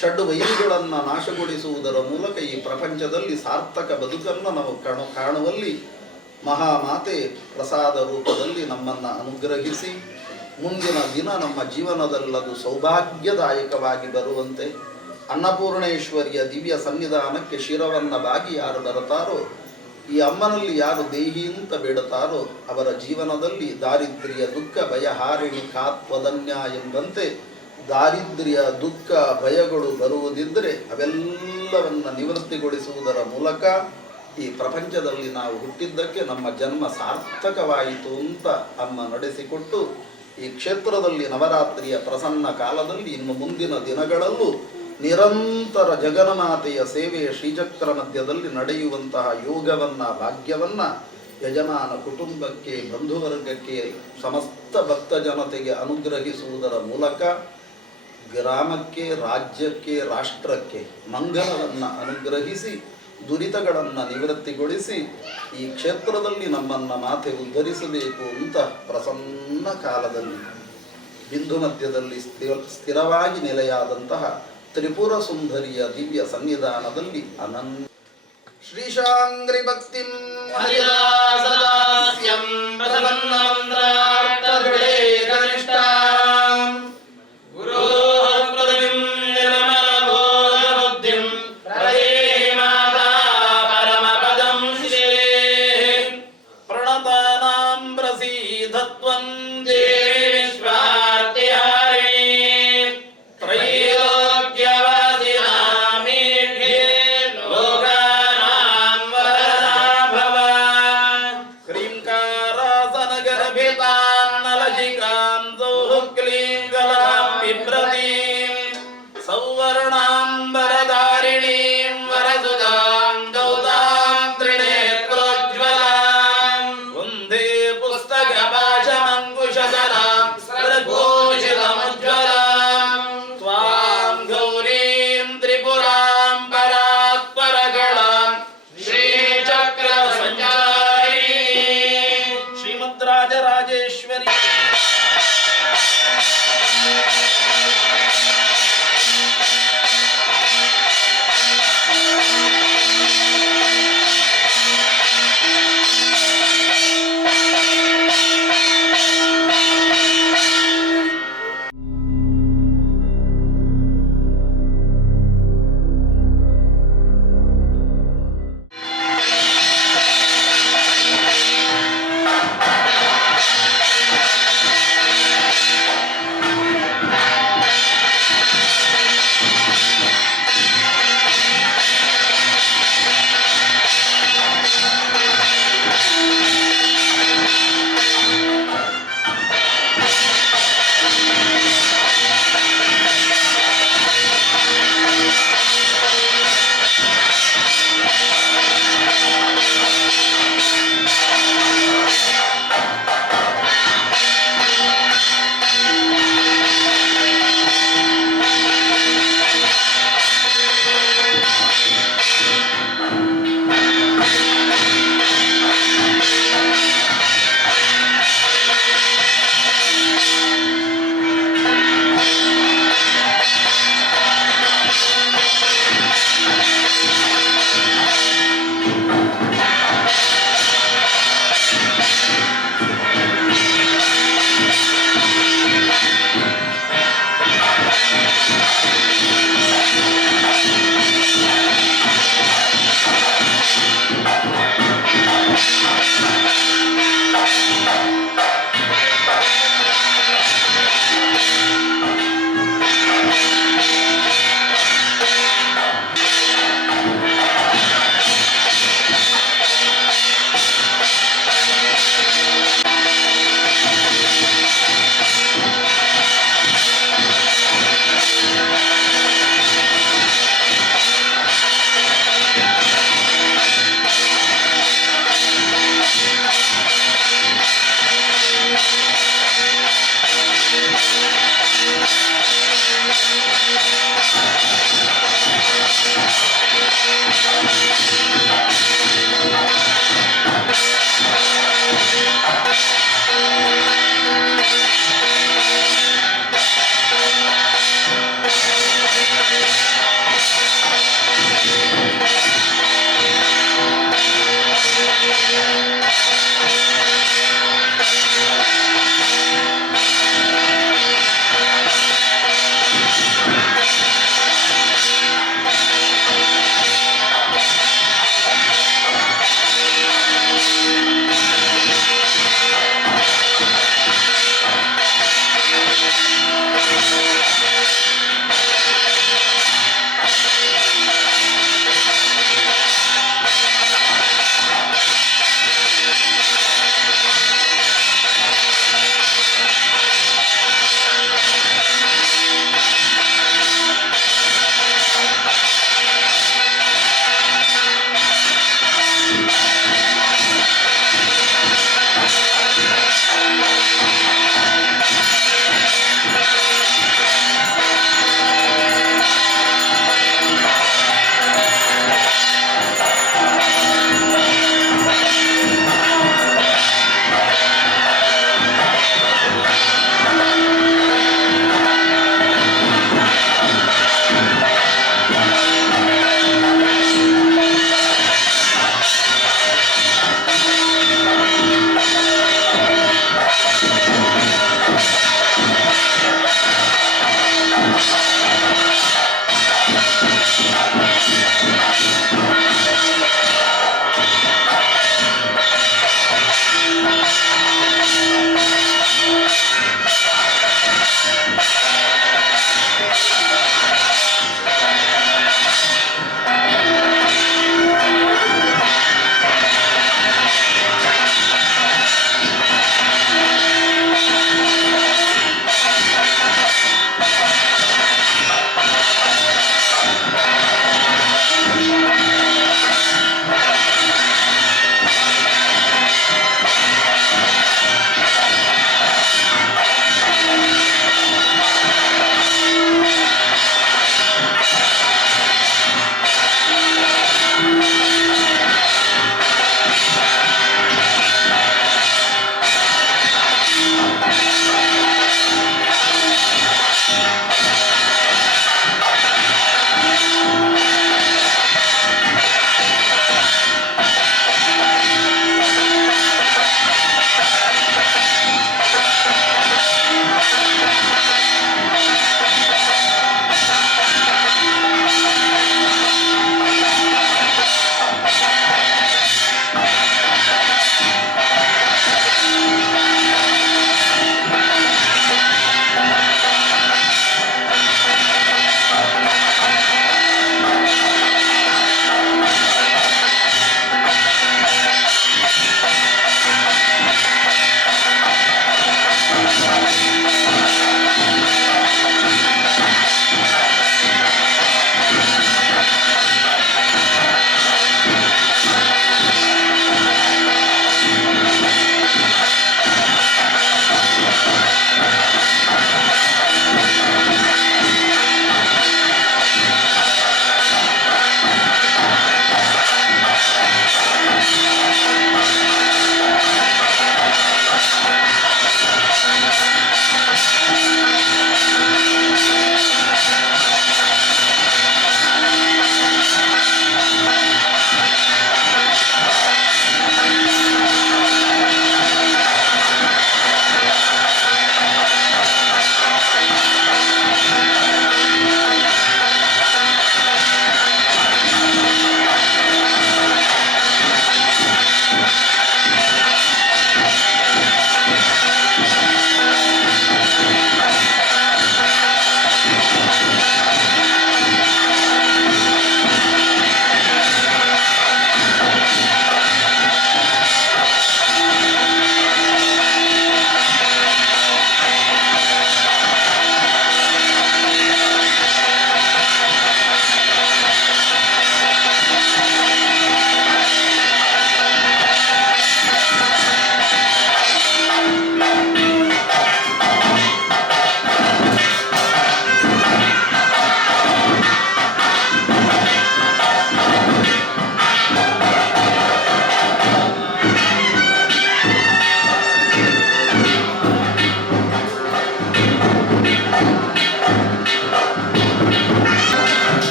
ಷಡ್ವೈರಿಗಳನ್ನು ನಾಶಗೊಳಿಸುವುದರ ಮೂಲಕ ಈ ಪ್ರಪಂಚದಲ್ಲಿ ಸಾರ್ಥಕ ಬದುಕನ್ನು ನಾವು ಕಾಣುವಲ್ಲಿ ಮಹಾಮಾತೆ ಪ್ರಸಾದ ರೂಪದಲ್ಲಿ ನಮ್ಮನ್ನು ಅನುಗ್ರಹಿಸಿ ಮುಂದಿನ ದಿನ ನಮ್ಮ ಜೀವನದಲ್ಲದು ಸೌಭಾಗ್ಯದಾಯಕವಾಗಿ ಬರುವಂತೆ ಅನ್ನಪೂರ್ಣೇಶ್ವರಿಯ ದಿವ್ಯ ಸನ್ನಿಧಾನಕ್ಕೆ ಶಿರವನ್ನು ಬಾಗಿ ಯಾರು ಬರುತ್ತಾರೋ, ಈ ಅಮ್ಮನಲ್ಲಿ ಯಾರು ದೇಹಿ ಅಂತ ಬೇಡುತ್ತಾರೋ ಅವರ ಜೀವನದಲ್ಲಿ ದಾರಿದ್ರ್ಯ, ದುಃಖ, ಭಯಹಾರಿಣಿ ಕಾತ್ವದನ್ಯ ಎಂಬಂತೆ ದಾರಿದ್ರ್ಯ, ದುಃಖ, ಭಯಗಳು ಬರುವುದಿದ್ದರೆ ಅವೆಲ್ಲವನ್ನು ನಿವೃತ್ತಿಗೊಳಿಸುವುದರ ಮೂಲಕ ಈ ಪ್ರಪಂಚದಲ್ಲಿ ನಾವು ಹುಟ್ಟಿದ್ದಕ್ಕೆ ನಮ್ಮ ಜನ್ಮ ಸಾರ್ಥಕವಾಯಿತು ಅಂತ ಅಮ್ಮ ನಡೆಸಿಕೊಟ್ಟು ಈ ಕ್ಷೇತ್ರದಲ್ಲಿ ನವರಾತ್ರಿಯ ಪ್ರಸನ್ನ ಕಾಲದಲ್ಲಿ ಇನ್ನು ಮುಂದಿನ ದಿನಗಳಲ್ಲೂ ನಿರಂತರ ಜಗನ್ಮಾತೆಯ ಸೇವೆಯ ಶ್ರೀಚಕ್ರ ಮಧ್ಯದಲ್ಲಿ ನಡೆಯುವಂತಹ ಯೋಗವನ್ನು, ಭಾಗ್ಯವನ್ನು ಯಜಮಾನ ಕುಟುಂಬಕ್ಕೆ, ಬಂಧುವರ್ಗಕ್ಕೆ, ಸಮಸ್ತ ಭಕ್ತ ಜನತೆಗೆ ಅನುಗ್ರಹಿಸುವುದರ ಮೂಲಕ ಗ್ರಾಮಕ್ಕೆ, ರಾಜ್ಯಕ್ಕೆ, ರಾಷ್ಟ್ರಕ್ಕೆ ಮಂಗಲವನ್ನು ಅನುಗ್ರಹಿಸಿ ದುರಿತಗಳನ್ನು ನಿವೃತ್ತಿಗೊಳಿಸಿ ಈ ಕ್ಷೇತ್ರದಲ್ಲಿ ನಮ್ಮನ್ನು ಮಾತೆ ಉದ್ಧರಿಸಬೇಕು ಅಂತ ಪ್ರಸನ್ನ ಕಾಲದಲ್ಲಿ ಬಿಂದು ಮಧ್ಯದಲ್ಲಿ ಸ್ಥಿರವಾಗಿ ನೆಲೆಯಾದಂತಹ ತ್ರಿಪುರ ಸುಂದರಿಯ ದಿವ್ಯ ಸನ್ನಿಧಾನದಲ್ಲಿ ಅನಂತ ಶ್ರೀಶಾಂಗ್ರಿ ಭಕ್ತಿಂ ಹರಿದಾಸದಾಸ್ಯಂ ಪ್ರಸನ್ನಮಂತ್ರಾರ್ಥದೃಢೇ ಕನಿಷ್ಠಾಂ ಗುರೋಃ ಪದವಿಂ ನಿರ್ಮಲಬೋಧಬುದ್ಧಿಂ ಪ್ರದೇಹಿ ಮಾತಾ ಪರಮಪದಂ ಶಿರೇಃ ಪ್ರಣತಾನಾಂ ಪ್ರಸೀದತ್ವಂ ದೇವಿ ವಿಶ್ವಾರ್ತಿಹಾರಿಣಿ ತ್ರೈಲೋಕ್ಯವಾಸಿನಾಮೀಢ್ಯೇ ಲೋಕಾನಾಂ ವರದಾ ಭವ ಕ್ರೀಂಕಾರಾಸನಗರ್ಭಿತಾ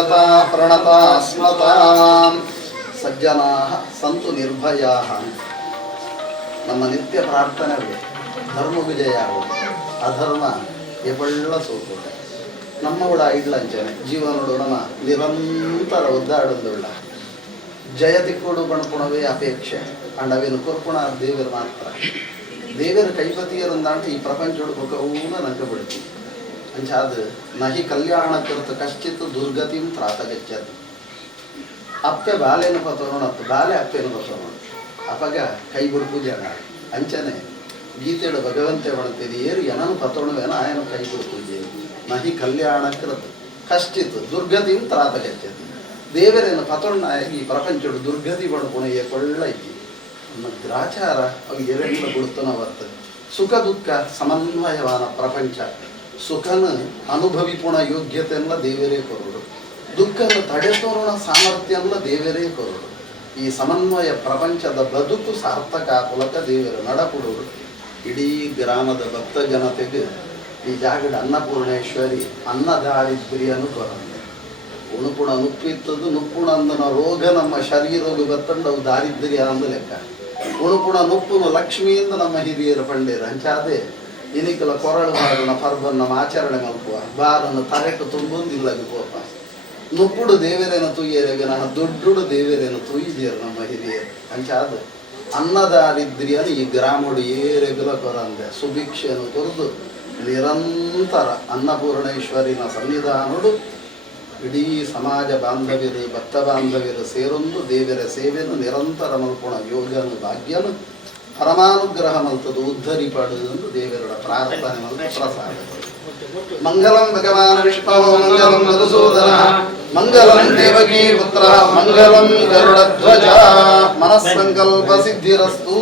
ನಿಯತಾ ಪ್ರಣತಾ ಸ್ಮತಾಂ ಸಜ್ಜನಾಃ ಸಂತು ನಿರ್ಭಯಾಃ. ನಮ್ಮ ನಿತ್ಯ ಪ್ರಾರ್ಥನೆ ಧರ್ಮ ವಿಜಯ ಆಗುವುದು, ಅಧರ್ಮ ಎಬಳ್ಳ ಸೋಕುತ್ತೆ. ನಮ್ಮವಳ ಇಡ್ಲಂಚನೆ ಜೀವನೋಡು ನಮ್ಮ ನಿರಂತರ ಒದ್ದಾಡುವುದುಳ್ಳ ಜಯತಿ ಕೊಡು ಬಣ್ಪುಣವೇ ಅಪೇಕ್ಷೆ ಅಂಡವೇನು ಕೊರ್ಪುಣ ದೇವರು ಮಾತ್ರ. ದೇವರ ಕೈಪತಿಯರಂದಾಂಟು ಈ ಪ್ರಪಂಚೋಡು ಬೊಕವೂನ ನಂಗೆ ಬಿಡ್ತೀವಿ ಅಂಚಾದ ನಹಿ ಕಲ್ಯಾಣ ಕೃತ ಕಶ್ಚಿತ್ ದುರ್ಗತಿಂ ತ್ರಾತಗಚ್ಚದು. ಅಪ್ಪೆ ಬಾಲೆನ ಪತೋಣತ್ತು ಬಾಲೆ ಅಪ್ಪೆನ ಪತೋಣ ಅಪಗ ಕೈ ಬಿಡು ಪೂಜೆ ಅಂಚನೆ ಗೀತೆಡು ಭಗವಂತೆ ಬಣ್ತೀರಿ ಏರು ಏನನು ಪತೋಣವೇನ ಆಯನ ಕೈ ಬಿಡು ಪೂಜೆ ನಹಿ ಕಲ್ಯಾಣ ಕೃತ ಕಶ್ಚಿತ್ ದುರ್ಗತಿಂ ತ್ರಾತಗಚ್ಚದು. ದೇವರೇನು ಪತೋಣ ಈ ಪ್ರಪಂಚೋಡು ದುರ್ಗತಿ ಬಣ್ಪುಣೆಯೇ ಕೊಳ್ಳೈತಿ ನಮ್ಮ ಗ್ರಾಚಾರ ಅವು ಎರಡೆಲ್ಲ ಗುರುತನ ಬರ್ತದೆ. ಸುಖ ದುಃಖ ಸಮನ್ವಯವಾದ ಪ್ರಪಂಚ. ಸುಖನ ಅನುಭವಿಪುಣ ಯೋಗ್ಯತೆಯಲ್ಲ ದೇವರೇ ಕೊರೋಡು, ದುಃಖನ ತಡೆತೋರಣ ಸಾಮರ್ಥ್ಯಲ್ಲ ದೇವರೇ ಕೊರೋಡು. ಈ ಸಮನ್ವಯ ಪ್ರಪಂಚದ ಬದುಕು ಸಾರ್ಥಕ ಪುಲಕ ದೇವರು ನಡಪುಡೋರು. ಇಡೀ ಗ್ರಾಮದ ಭಕ್ತ ಜನತೆಗೆ ಈ ಜಾಗದ ಅನ್ನಪೂರ್ಣೇಶ್ವರಿ ಅನ್ನದಾರಿದ್ರ್ಯನು ಕೊರಂದೆ. ಉಣುಪುಣ ನುಪ್ಪಿತ್ತದು ನುಪ್ಪುಣ ಅಂದನ ರೋಗ ನಮ್ಮ ಶರೀರೋಗ ಬತ್ತಂಡವು ದಾರಿದ್ರ್ಯ ಅಂದ ಲೆಕ್ಕ. ಉಣುಪುಣ ನುಪ್ಪುನ ಲಕ್ಷ್ಮಿಯಿಂದ ನಮ್ಮ ಹಿರಿಯರು ಪಂಡೇರು ಹಂಚಾದೆ ಇನಿಕಲ ಕೊರಳು ಮಾಡೋಣ ಪರ್ಬನ್ ನಮ್ಮ ಆಚರಣೆ ಮಲ್ಪುವ ಬಾರನ್ನು ತಲೆಟ್ಟು ತುಂಬೊಂದಿಲ್ಲದು ಕೋಪ. ನುಪ್ಪುಡು ದೇವರೇನ ತುಯ್ಯರಿಗೆ ನನ್ನ ದೊಡ್ಡುಡು ದೇವರೇನ ತುಯ್ಯರು ನಮ್ಮ ಹಿರಿಯರು ಹಂಚಾದ ಅನ್ನದಾರಿದ್ರ್ಯನು ಈ ಗ್ರಾಮಡು ಏರೆಗಲ ಕೊರಂದೆ ಸುಭಿಕ್ಷೆಯನ್ನು ತೊರೆದು ನಿರಂತರ ಅನ್ನಪೂರ್ಣೇಶ್ವರಿನ ಸನ್ನಿಧಾನಡು ಇಡೀ ಸಮಾಜ ಬಾಂಧವ್ಯರು ಭಕ್ತ ಬಾಂಧವ್ಯರು ಸೇರೊಂದು ದೇವರ ಸೇವೆಯನ್ನು ನಿರಂತರ ಮಲ್ಪುಣ ಯೋಗನು ಭಾಗ್ಯನು ಪರಮಾನುಗ್ರಹ ಮಲ್ತದು ಉದ್ಧರಿಪಡುವುದು ದೇವರ ಪ್ರಾರ್ಥನೆ ಮಲ್ತ ಪ್ರಸಾದ. ಮಂಗಲಂ ಭಗವಾನ್ ವಿಷ್ಣು ಮಂಗಲಂ ಮಧುಸೂದನ ಮಂಗಲಂ ದೇವಕೀ ಪುತ್ರ ಮಂಗಲಂ ಗರುಡಧ್ವಜ. ಮನಸ್ಸಂಕಲ್ಪ ಸಿದ್ಧಿರಸ್ತು.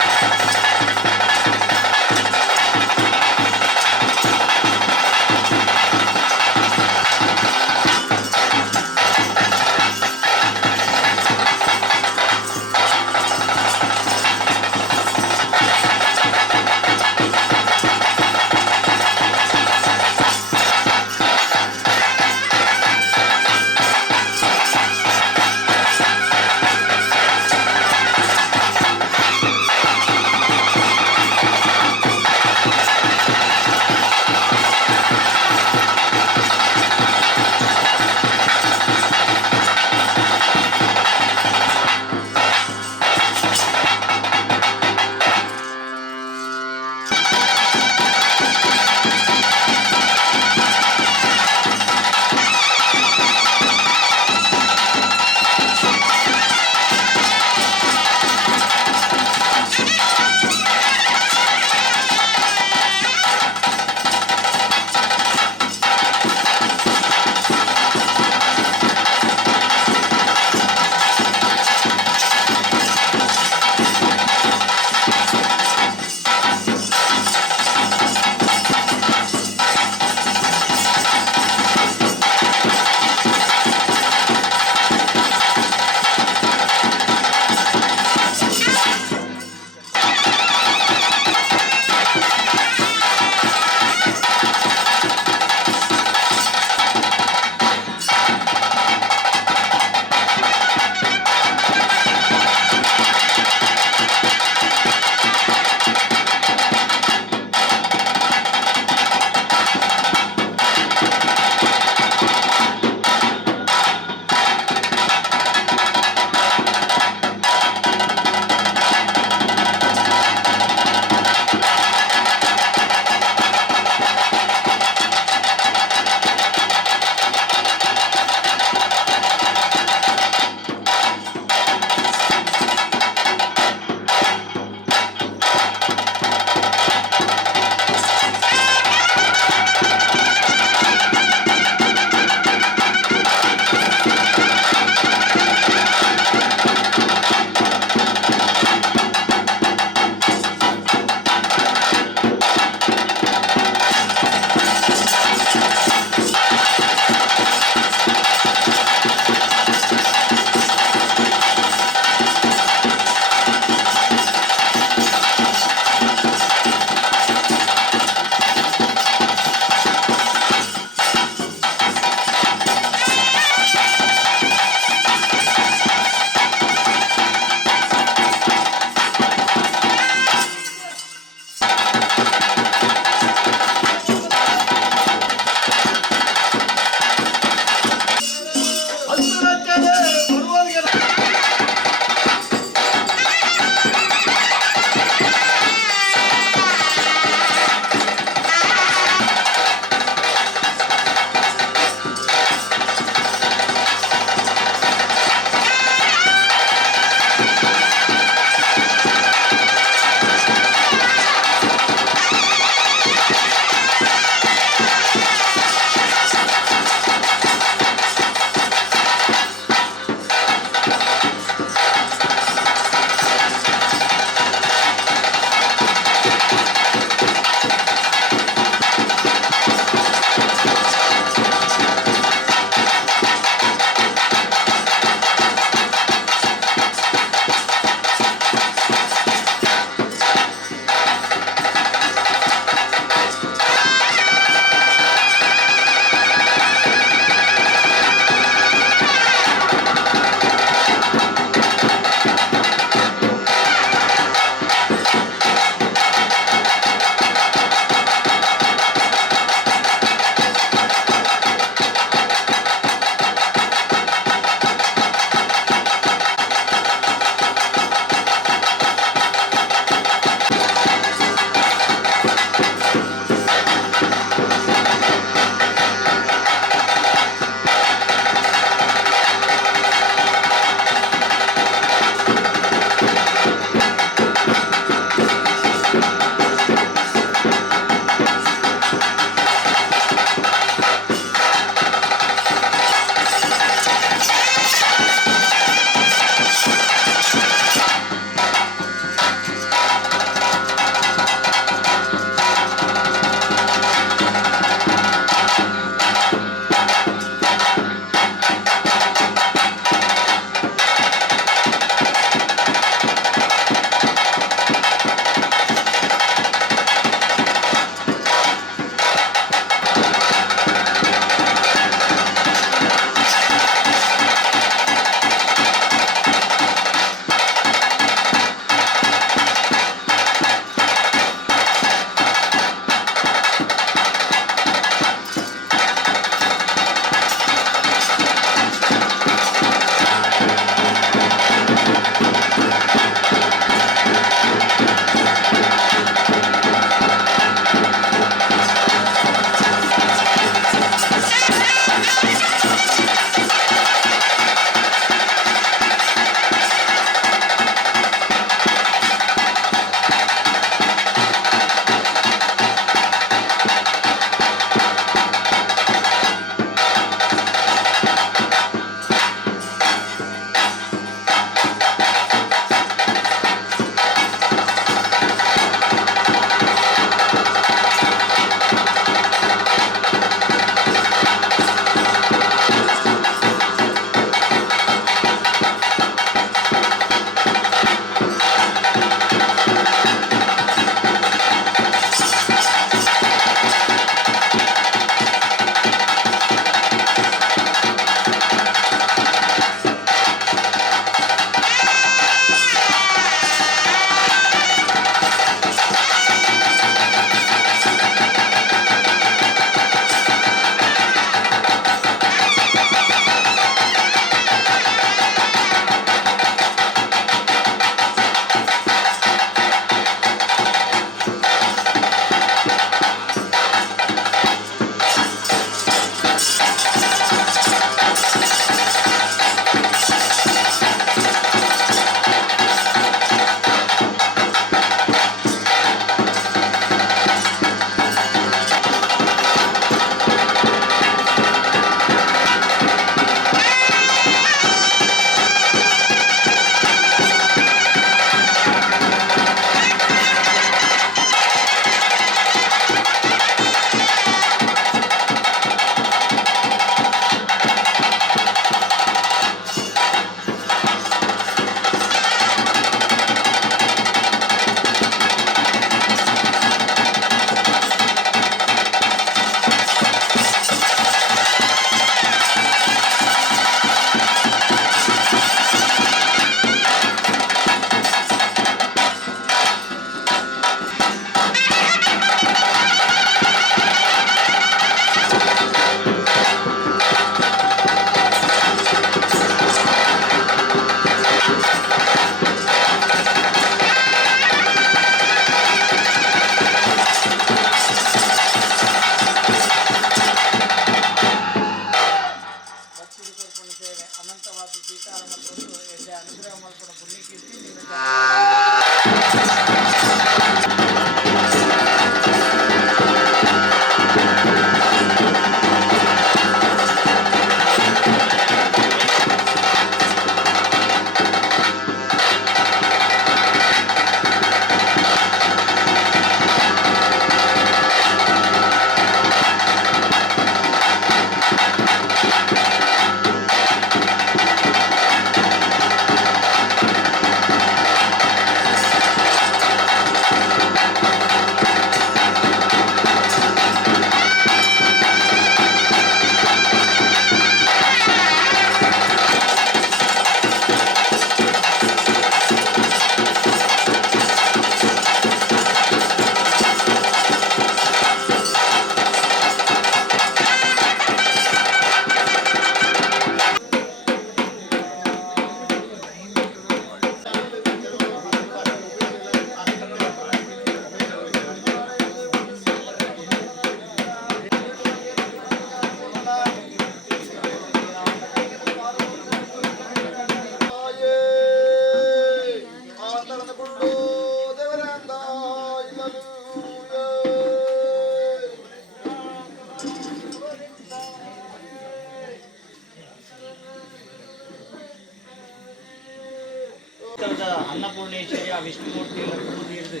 ಅನ್ನಪೂರ್ಣೇಶ್ವರಿಯ ವಿಷ್ಣುಮೂರ್ತಿಗಳ ಹಿಡಿದು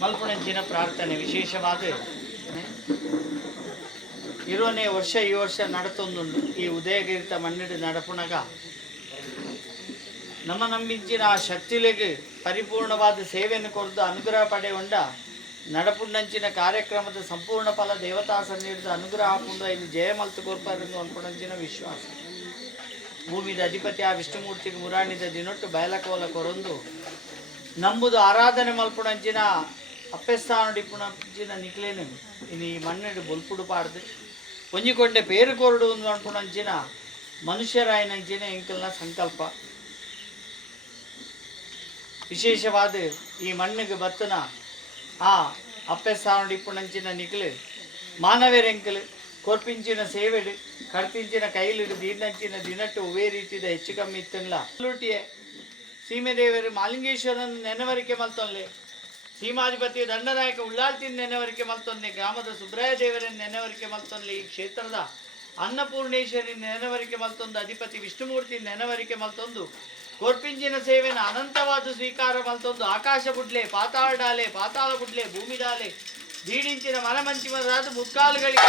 ಮಲ್ಪುಣಂಚಿನ ಪ್ರಾರ್ಥನೆ ವಿಶೇಷವಾದ ಇರುವನೇ ವರ್ಷ ಈ ವರ್ಷ ನಡತೊಂದುಂಡು ಈ ಉದಯಗಿರಿತ ಮಣ್ಣಿಡು ನಡಪುಣಗ ನಮ್ಮ ನಂಬಿಂಚಿನ ಆ ಶಕ್ತಿಲೆಗೆ ಪರಿಪೂರ್ಣವಾದ ಸೇವೆಯನ್ನು ಕೊರದು ಅನುಗ್ರಹ ಪಡೆಯುಂಡ ನಡಪುಂಡಂಚಿನ ಕಾರ್ಯಕ್ರಮದ ಸಂಪೂರ್ಣ ಫಲ ದೇವತಾ ಸನ್ನಿಹಿತ ಅನುಗ್ರಹ ಪುಂಡ ಇಲ್ಲಿ ಜಯಮಲ್ತು ಕೊರ್ಪರೆಂದು ಅನ್ಪುಣಂಚಿನ ವಿಶ್ವಾಸ ಭೂಮಿದ ಅಧಿಪತಿ ಆ ವಿಷ್ಣುಮೂರ್ತಿಗೆ ಮುರಾಣಿದ ದಿನೊಟ್ಟು ಬಯಲಕೋಲ ಕೊರೊಂದು ನಂಬುದು ಆರಾಧನೆ ಮಲ್ಪುಣಂಚಿನ ಅಪ್ಪೆಸ್ತಾನುಡಿಪುಣಂಚಿನ ನಿಕ್ಲೇನು ಇನ್ನು ಈ ಮಣ್ಣಿಡು ಬೊಲ್ಪುಡು ಪಾಡ್ದು ಒಂಜಿಕೊಂಡೆ ಪೇರು ಕೊರಡು ಅನ್ಪುಣಂಚಿನ ಮನುಷ್ಯರಾಯನಂಚಿನ ಎಂಕಲ್ನ ಸಂಕಲ್ಪ ವಿಶೇಷವಾದ ಈ ಮಣ್ಣಿಗೆ ಬತ್ತನ ಆ ಅಪ್ಪೆಸ್ತಾನುಡಿಪುಣಂಚಿನ ನಿಕ್ಲು ಮಾನವರೆಂಕಲು ಕೊರ್ಪಿಂಚಿನ ಸೇವೆಡು ಕಡ್ತಿಂಚಿನ ಕೈಲಿಡು ದೀರ್ನಂಚಿನ ದಿನಟ್ಟು ಒವೇ ರೀತಿದ ಹೆಚ್ಚು ಕಮ್ಮಿ ಇತ್ತಲ್ಲ ಲೂಟಿಯೇ ಸೀಮೆದೇವರು ಮಾಲಿಂಗೇಶ್ವರನ ನೆನವರಿಕೆ ಮಲ್ತೊನ್ಲೆ ಸೀಮಾಧಿಪತಿ ದಂಡನಾಯಕ ಉಳ್ಳಾಳ್ತಿನ ನೆನವರಿಕೆ ಮಲ್ತೊಂದೆ ಗ್ರಾಮದ ಸುಬ್ರಾಯ ದೇವರನ್ನ ನೆನವರಿಕೆ ಮಲ್ತೊನ್ಲೆ ಈ ಕ್ಷೇತ್ರದ ಅನ್ನಪೂರ್ಣೇಶ್ವರಿ ನೆನವರಿಕೆ ಮಲ್ತೊಂದು ಅಧಿಪತಿ ವಿಷ್ಣುಮೂರ್ತಿ ನೆನವರಿಕೆ ಮಲ್ತೊಂದು ಕೊರ್ಪಿಂಚಿನ ಸೇವೆನ ಅನಂತವಾದ ಸ್ವೀಕಾರ ಮಲ್ತೊಂದು ಆಕಾಶ ಬುಡ್ಲೆ ಪಾತಾಳ ಡಾಲೆ ಪಾತಾಳ ಬುಡ್ಲೆ ಭೂಮಿ ಡಾಲೆ ದೀಡಿಂಚಿನ ಮನಮಂಚಿಮರಾದ ಮುಕ್ಕಾಲುಗಳಿಗೆ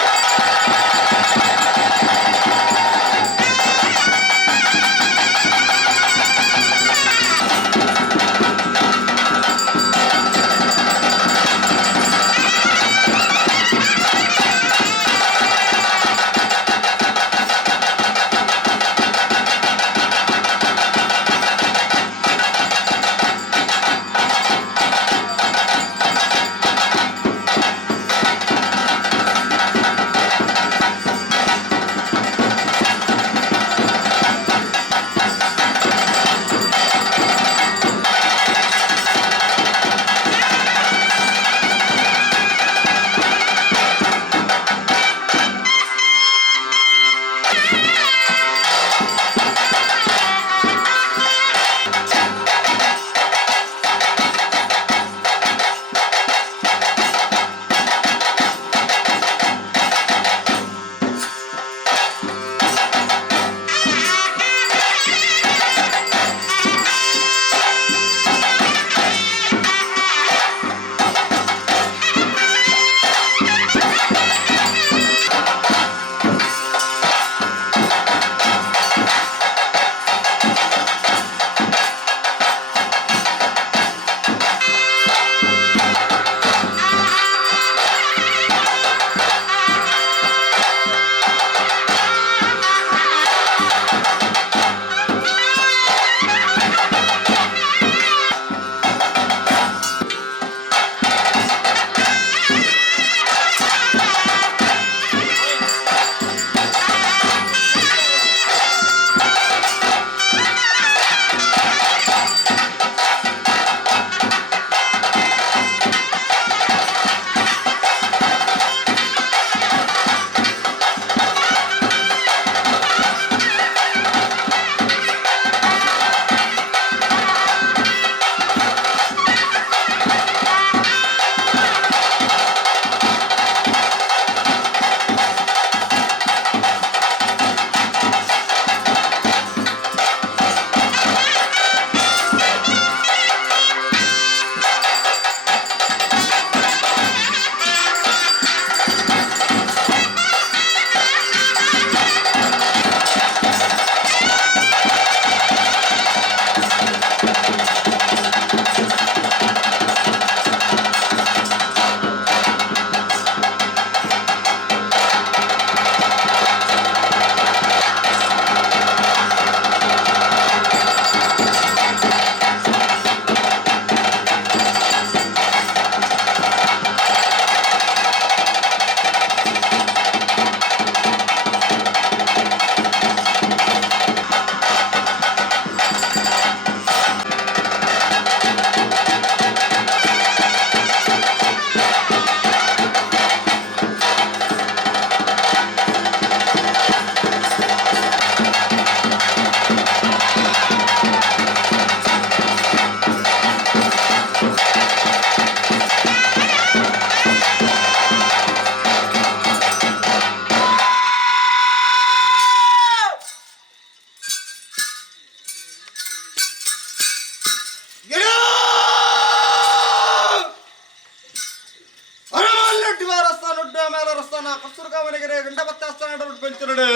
కస్తూరుగామనగిరే గంట బత్తేస్తాడు పెంచునుడు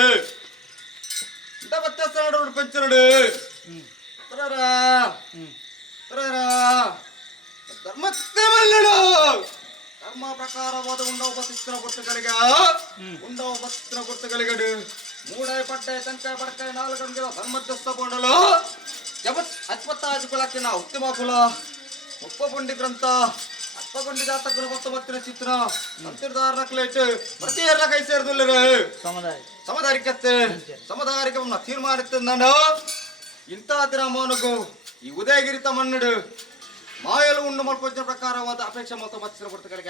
గంట బత్తేస్తాడు పెంచునుడు తరరా తరరా ధర్మత్యమల్లుడు ధర్మ ప్రకారವಾದ ఉండవ ಬತ್ತಿನ ಗುರ್ತಗಳಿಗ ఉండవ ಬತ್ತಿನ ಗುರ್ತಗಳಿಗಡು ಮೂಡೈ ಪಟ್ಟೆ ತಂಕಾಯ ಪಡಕಾಯ ನಾಲ್ಕಂಗಿರೋ ಧರ್ಮದಸ್ತ ಬೋಂಡಲು ಜಗತ್ ಅತ್ಪತ್ತಾಜಿ ಕುಲಕ್ಕಿನ ಉತ್ತಮ ಕುಲ ಒಪ್ಪಗೊಂಡಿ ಗ್ರಂಥ ಅಪ್ಪಗೊಂಡಿ ಜಾತಕರು ಮತ್ತು ಮತ್ತಿನ ಚಿತ್ರ ಅಂತಿರ್ದಾರಕ್ಲೇಟ್ ಪ್ರತಿಯರ್ಲ ಕೈ ಸೇರಿದುಲ್ಲರು ಸಮದಾರಿಕತ್ತೆ ಸಮದಾರಿಕವನ್ನ ತೀರ್ಮಾನಿತ್ತಂದ ಇಂಥ ದಿನಮಾನಗೂ ಈ ಉದಯಗಿರಿ ತಮ್ಮನ್ನುಡು ಮಾಯಲು ಉಂಡು ಮಲ್ಪಂಚ ಪ್ರಕಾರವಾದ ಅಪೇಕ್ಷೆ ಮತ್ತು ಮತ್ಸ್ಯ ಗುರ್ತಗಳಿಗೆ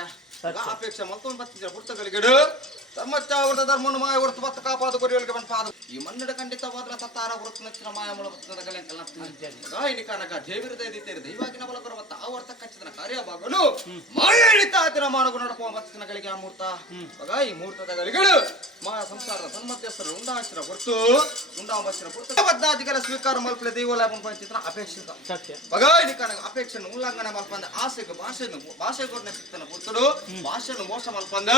ಅಪೇಕ್ಷೆ ಮತ್ತು ಮತ್ಸ್ಯ ಗುರ್ತಗಳಿಗಡು ಧರ್ಮಚ್ಚಾವೃತ ಧರ್ಮವನ್ನು ಮಾಯ ಹೊರತು ಬತ್ತ ಕಾಪಾದು ಕೊರಿಯಲಿಗೆ ಬಂದ ಈ ಮನ್ನಡ ಖಂಡಿತವಾದ ಸತ್ತಾರ ಹೊರತು ನಚ್ಚಿನ ಮಾಯ ಮುಳ ಬತ್ತದ ಗಲೆಂಕಲ್ಲ ಕನಕ ದೇವಿರದ ದೈತ್ಯರು ದೈವಾಗಿನ ಬಲಕರ ಬತ್ತ ಆವರ್ತ ಕಚ್ಚಿದ ಕಾರ್ಯಭಾಗನು ಮಾಯ ಹಿಡಿತ ದಿನ ಮಾನಗು ನಡಪುವ ಮತ್ಸ್ಯಗಳಿಗೆ ಆ ಮೂರ್ತ ಈ ಮೂರ್ತದ ಗಲಿಗಳು ಮಾಯ ಸಂಸಾರದ ಸನ್ಮಧ್ಯಸ್ಥರು ಉಂಡಾಶ್ರ ಹೊರತು ಉಂಡಾ ಮತ್ಸ್ಯರ ಹೊರತು ಬದ್ದಾದಿಗಳ ಸ್ವೀಕಾರ ಮಲ್ಪಲೆ ದೇವಾಲಯ ಪಂಚಿತ್ರ ಅಪೇಕ್ಷಿತ ಬಗಾಯಿ ಕನಕ ಅಪೇಕ್ಷೆಯನ್ನು ಉಲ್ಲಂಘನೆ ಮಲ್ಪಂದ ಆಸೆಗೆ ಭಾಷೆಗೊರ್ನ ಚಿತ್ತನ ಕೊಟ್ಟರು ಭಾಷೆಯನ್ನು ಮೋಸ ಮಲ್ಪಂದ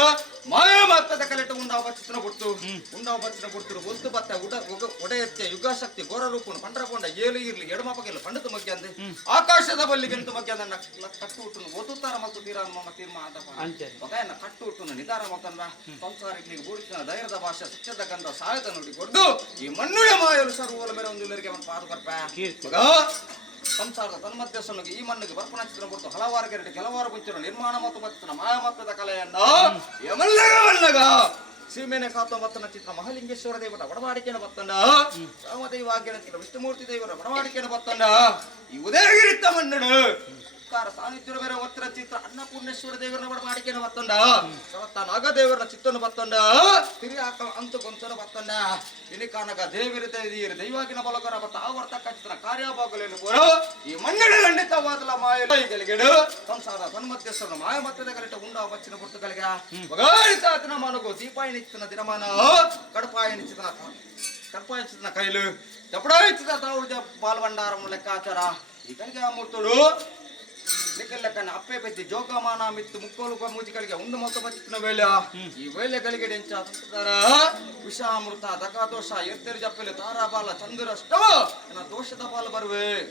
ಮಾಯ ಮತ್ತದ ಕಲೆಟ್ಟು ಉಂಡಾವ ಬಚ್ಚಿನ ಕೊಡ್ತರು ಹೊತ್ತು ಬತ್ತ ಒಡೆಯತ್ತೆ ಯುಗಾಶಕ್ತಿ ಘೋರ ರೂಪನು ಪಂಡ್ರಕೊಂಡ ಏಲು ಇರ್ಲಿ ಎಡಮಪಗೆಲ್ಲ ಪಂಡಿತ ಮಗ್ಗೆ ಅಂದೆ ಆಕಾಶದ ಬಲ್ಲಿ ಗೆಂತು ಮಗ್ಗೆ ಅಂದ ಕಟ್ಟು ಹುಟ್ಟುನು ಓದುತ್ತಾರ ಮತ್ತು ತೀರ್ಮಾನ ಕಟ್ಟು ಹುಟ್ಟುನು ನಿಧಾನ ಮತ್ತಂದ ಸಂಸಾರಿಕನಿಗೆ ಬೂಡಿಸಿನ ಧೈರ್ಯದ ಭಾಷೆ ಸತ್ಯದ ಗಂಧ ಸಾಯದ ನೋಡಿ ಕೊಟ್ಟು ಈ ಮಣ್ಣುಳ ಮಾಯಲು ಸರ್ವೋಲ ಮೇಲೆ ಒಂದು ಇಲ್ಲರಿಗೆ ಅವನು ಪಾದು ಬರ್ಪ ಸಂಸಾರದ ತನ್ಮಧ್ಯಸ್ಥನಿಗೆ ಈ ಮಣ್ಣಿಗೆ ಬರ್ಪಣ ಚಿತ್ರ ಕೊಟ್ಟು ಹಲವಾರು ಗೆರಟು ಕೆಲವಾರು ಮುಂಚಿನ ನಿರ್ಮಾಣ ಮತ್ತು ಬತ್ತಿನ ಮಾಯಮತ್ತದ ಕಲೆಯನ್ನ ಯಮಲ್ಲಗ ಸೀಮೆನೆ ಕಾತ ಮತ್ತನ ಚಿತ್ರ ಮಹಾಲಿಂಗೇಶ್ವರ ದೇವರ ಒಡವಾಡಿಕೆನ ಬತ್ತಂಡ ರಾಮದೈವಾಗ್ಯನ ಚಿತ್ರ ವಿಷ್ಣುಮೂರ್ತಿ ದೇವರ ಒಡವಾಡಿಕೆನ ಬತ್ತಂಡ ಈ ಉದಯಗಿರಿ ತಮ್ಮಣ್ಣಡು ಕಾರ ಸಾನ್ನಿಧ್ಯ ಬೇರೆ ಒತ್ತರ ಚಿತ್ರ ಅನ್ನಪೂರ್ಣೇಶ್ವರ ದೇವರನ್ನ ಒಡವಾಡಿಕೆನ ಬತ್ತಂಡ ಸವತ್ತ ನಾಗದೇವರ ಚಿತ್ತನ್ನು ಬತ್ತಂಡ ತಿರಿಯಾಕ ಅಂತು ಗೊಂಚನ ಬತ್ತಂಡ ಇಲ್ಲಿ ಕಾನಕ ದೇವಿರ ದೈವಾಗಿನ ಬಲಕರ ಬತ್ತ ಆವರ್ತ ಕಚ್ಚಿನ ಕಾರ್ಯಭಾಗಲೇನು ಕೋರ ಈ ಮಣ್ಣಡ ಖಂಡಿತವಾದಲ ಮಾಯಗಳಿಗೆಡು ಸಂಸಾರ ಸನ್ಮಧ್ಯಸ್ಥರನ್ನು ಮಾಯ ಮತ್ತದ ಕಲಿಟ ಉಂಡ ಬಚ್ಚಿನ ಗುರ್ತಗಳಿಗೆ ಬಗಾಯಿತ ದಿನ ಮಾನಗೋ ದೀಪಾಯನಿಚ್ಚಿನ ದಿನಮಾನ ಕಡಪಾಯನಿಚ್ಚಿನ ಕೈಲು ಚಪಡಾಯಿಚ್ಚಿದ ತಾವುದ ಪಾಲ್ಭಂಡಾರ ಲೆಕ್ಕಾಚಾರ ಈ ಕಲಿಗೆ ಮೂರ್ತುಡು ಲೆಕ್ಕನ ಅಪ್ಪೆ ಬೆತ್ತಿ ಜೋಗಮಾನ ಮಿತ್ತು ಮುಕ್ಕೋಲು ಮೂಜಿಗಳಿಗೆ ಉಂಡು ಮೊತ್ತ ಬಚ್ಚಿನ ವೇಳೆ ಈ ವೇಳೆಗಳಿಗೆ ಡೆಂಚ ವಿಷಾಮೃತ ದಕಾದೋಷ ಎತ್ತರಿ ಜಪ್ಪಲೆ ತಾರಾಬಾಲ ಚಂದ್ರಷ್ಟವ ನನ್ನ ದೋಷದ ಬಾಲ ಬರುವೆ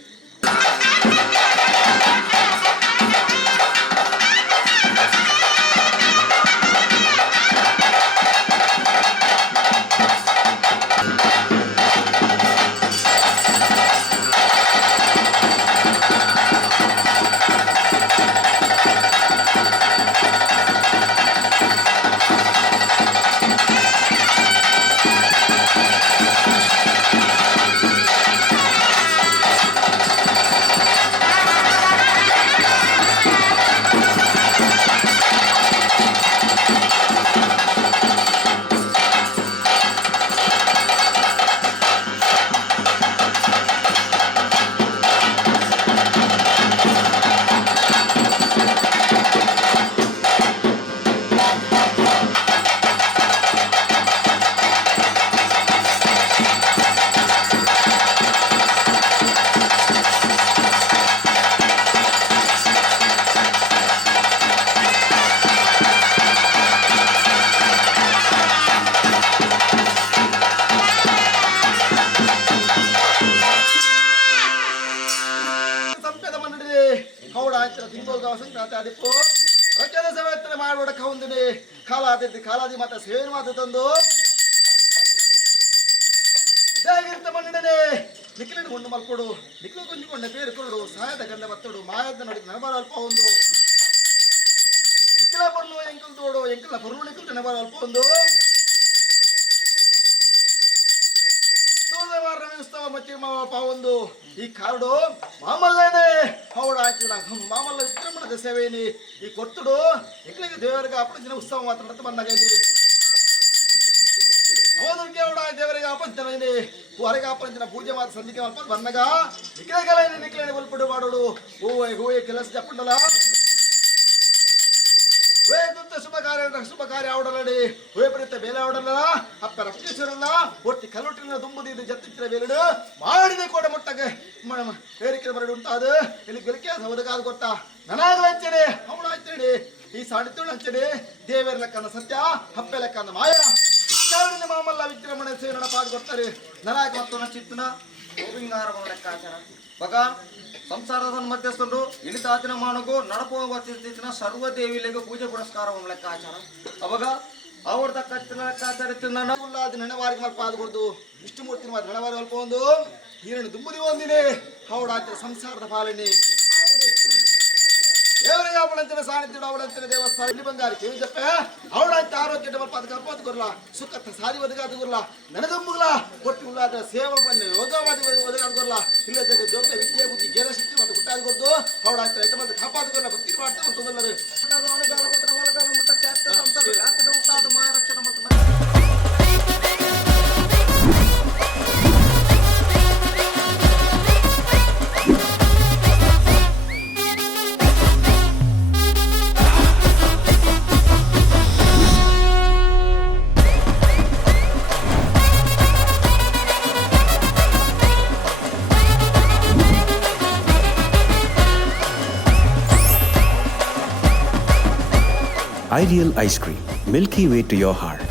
ಕಾಲಾದಿ ಮಾತ ಸೇವೆ ಮಾತು ತಂದು ನಿಖಿಲಿನ ಕೊಂಡು ಮಲ್ಕೊಡು ನಿಖಿಲು ಕುಂಜಿಕೊಂಡ ಬೇರೆ ಕೊರಡು ಸಾಯದ ಗಂಡ ಬತ್ತಡು ಮಾಯದ ನೋಡಿ ನೆನಬಾರ ಅಲ್ಪ ಒಂದು ನಿಖಿಲ ಬರ್ಲು ಎಂಕಲ್ ತೋಡು ಎಂಕಲ ಬರ್ಲು ನಿಖಿಲ್ ನೆನಬಾರ ಅಲ್ಪ ಒಂದು ಒಂದು ಈ ಕಾರಡು ಮಾಮಲ್ಲೇನೆ ಹೌಡ ಮಾಮಲ್ಲ ವಿಕ್ರಮಣದ ಸೇವೆನಿ ಈ ಕೊತ್ತುಡು ಎಕ್ಲಿಗೆ ದೇವರಿಗೆ ಅಪ್ಪಂಚಿನ ಉತ್ಸವ ಮಾತ್ರ ನಡೆದು ಬಂದಾಗ ಅವನಿಗೆ ಅವಡ ದೇವರಿಗೆ ಅಪ್ಪಂಚನ ಹೊರಗೆ ಅಪ್ಪಂಚಿನ ಪೂಜೆ ಮಾತ್ರ ಸಂಧಿಕೆ ಮಾಡ್ಕೊಂಡು ಬಂದಾಗ ನಿಖಿಲಗೆಲ್ಲ ನಿಖಿಲ ಬಲ್ಪಡು ಮಾಡೋಡು ಹೂವೆ ಕೆಲಸ ಜಪ್ಪಂಡಲ್ಲ ಶುಭ ಕಾರ್ಯ ಅವಡಲಡಿ ವಿಪರೀತ ಬೇಲೆ ಅವಡಲ್ಲ ಅಪ್ಪ ರಕ್ಷಿಸಿರಲ್ಲ ಒಟ್ಟಿ ಕಲ್ಲೊಟ್ಟಿನ ತುಂಬುದಿದ್ದು ಜತ್ತಿರ ಬೇಲೆಡು ಮಾಡಿದ ಕೋಟೆ ಮುಟ್ಟಕ್ಕೆ ಏರಿಕೆ ಬರಡು ಉಂಟಾದು ಇಲ್ಲಿ ಬೆಳಕೆ ಸೌದಗಾದ ಗೊತ್ತಾ ನನಗಾಗ್ಲಂಚೇನೆ ಅವಳು ಆಯ್ತೇಳಿ ಈ ಸಾಣಿತ್ಯ ಅಂಚನೆ ದೇವರ ಲೆಕ್ಕನ ಸತ್ಯ ಹಪ್ಪೆ ಲೆಕ್ಕನ ಮಾಯ ಇಷ್ಟಾವಳಿನ ಮಾಮಲ್ಲ ವಿಜೃಂಭಣೆ ಸೇವನ ಪಾಲ್ಗೊಳ್ತಾರೆ ನರಾಗ ಮತ್ತು ನಚಿತ್ತನ ಗೋವಿಂಗಾರ ಲೆಕ್ಕಾಚಾರ ಬಗ ಸಂಸಾರದ ಮಧ್ಯಸ್ಥರು ಇಳಿತಾತಿನ ಮಾನಗು ನಡಪುವ ವರ್ತಿಸಿನ ಸರ್ವ ದೇವಿಲೆಗೂ ಪೂಜೆ ಪುರಸ್ಕಾರ ಲೆಕ್ಕಾಚಾರ ಅವಾಗ ಅವ್ರದ ಕಚ್ಚಿನ ಲೆಕ್ಕಾಚಾರ ಉಲ್ಲಾದ ನೆನವಾರಿಗೆ ಮಲ್ಪ ಆದ್ಕೊಡ್ದು ವಿಷ್ಣುಮೂರ್ತಿ ಮಾತ್ರ ನೆನವಾರಿ ಮಲ್ಪ ಒಂದು ಹೀರಣ ದುಂಬುದಿ ಒಂದಿನೇ ಹೌಡಾತಿನ ಸಂಸಾರದ ಪಾಲನೆ ದೇವರಿಗೆ ಅವಳಂತಿನ ಸಾಣಿತ್ಯ ಅವಳಂತಿನ ದೇವಸ್ಥಾನ ಇಲ್ಲಿ ಬಂಗಾರಿ ಕಿವಿ ಜಪ್ಪ ಅವಳಂತ ಆರೋಗ್ಯ ಮಲ್ಪ ಅದಕ್ಕೆ ಅಪ್ಪತ್ತು ಕೊರಲ್ಲ ಸುಖತ್ತ ಸಾರಿ ಒದಗಾದು ಕೊರಲ್ಲ ನೆನದುಂಬುಗಳ ಒಟ್ಟು ಉಳ್ಳಾದ ಸೇವೆ ಬಂದು ಯೋಗವಾದಿ ಒದಗಾದು ಕೊರಲ್ಲ ಇಲ್ಲ ಜಗ ಜೋಗ ವಿದ್ಯೆ ಬುದ್ಧಿ ಗೇರ ಶಕ್ತಿ ಮತ್ತು ಗುಟ್ಟಾದು ಕೊಡ್ದು ಅವಳಂತ ಎಂಟು ಮಂದಿ ಕಾಪಾದು ಕೊರಲ್ಲ ಭಕ್ತಿ ಮಾಡ್ತಾ ಮತ್ತು ಮುಟ್ಟಲ್ಲರು ಮಹಾರಕ್ಷಣ ಮತ್ತು Ideal ice cream, milky way to your heart.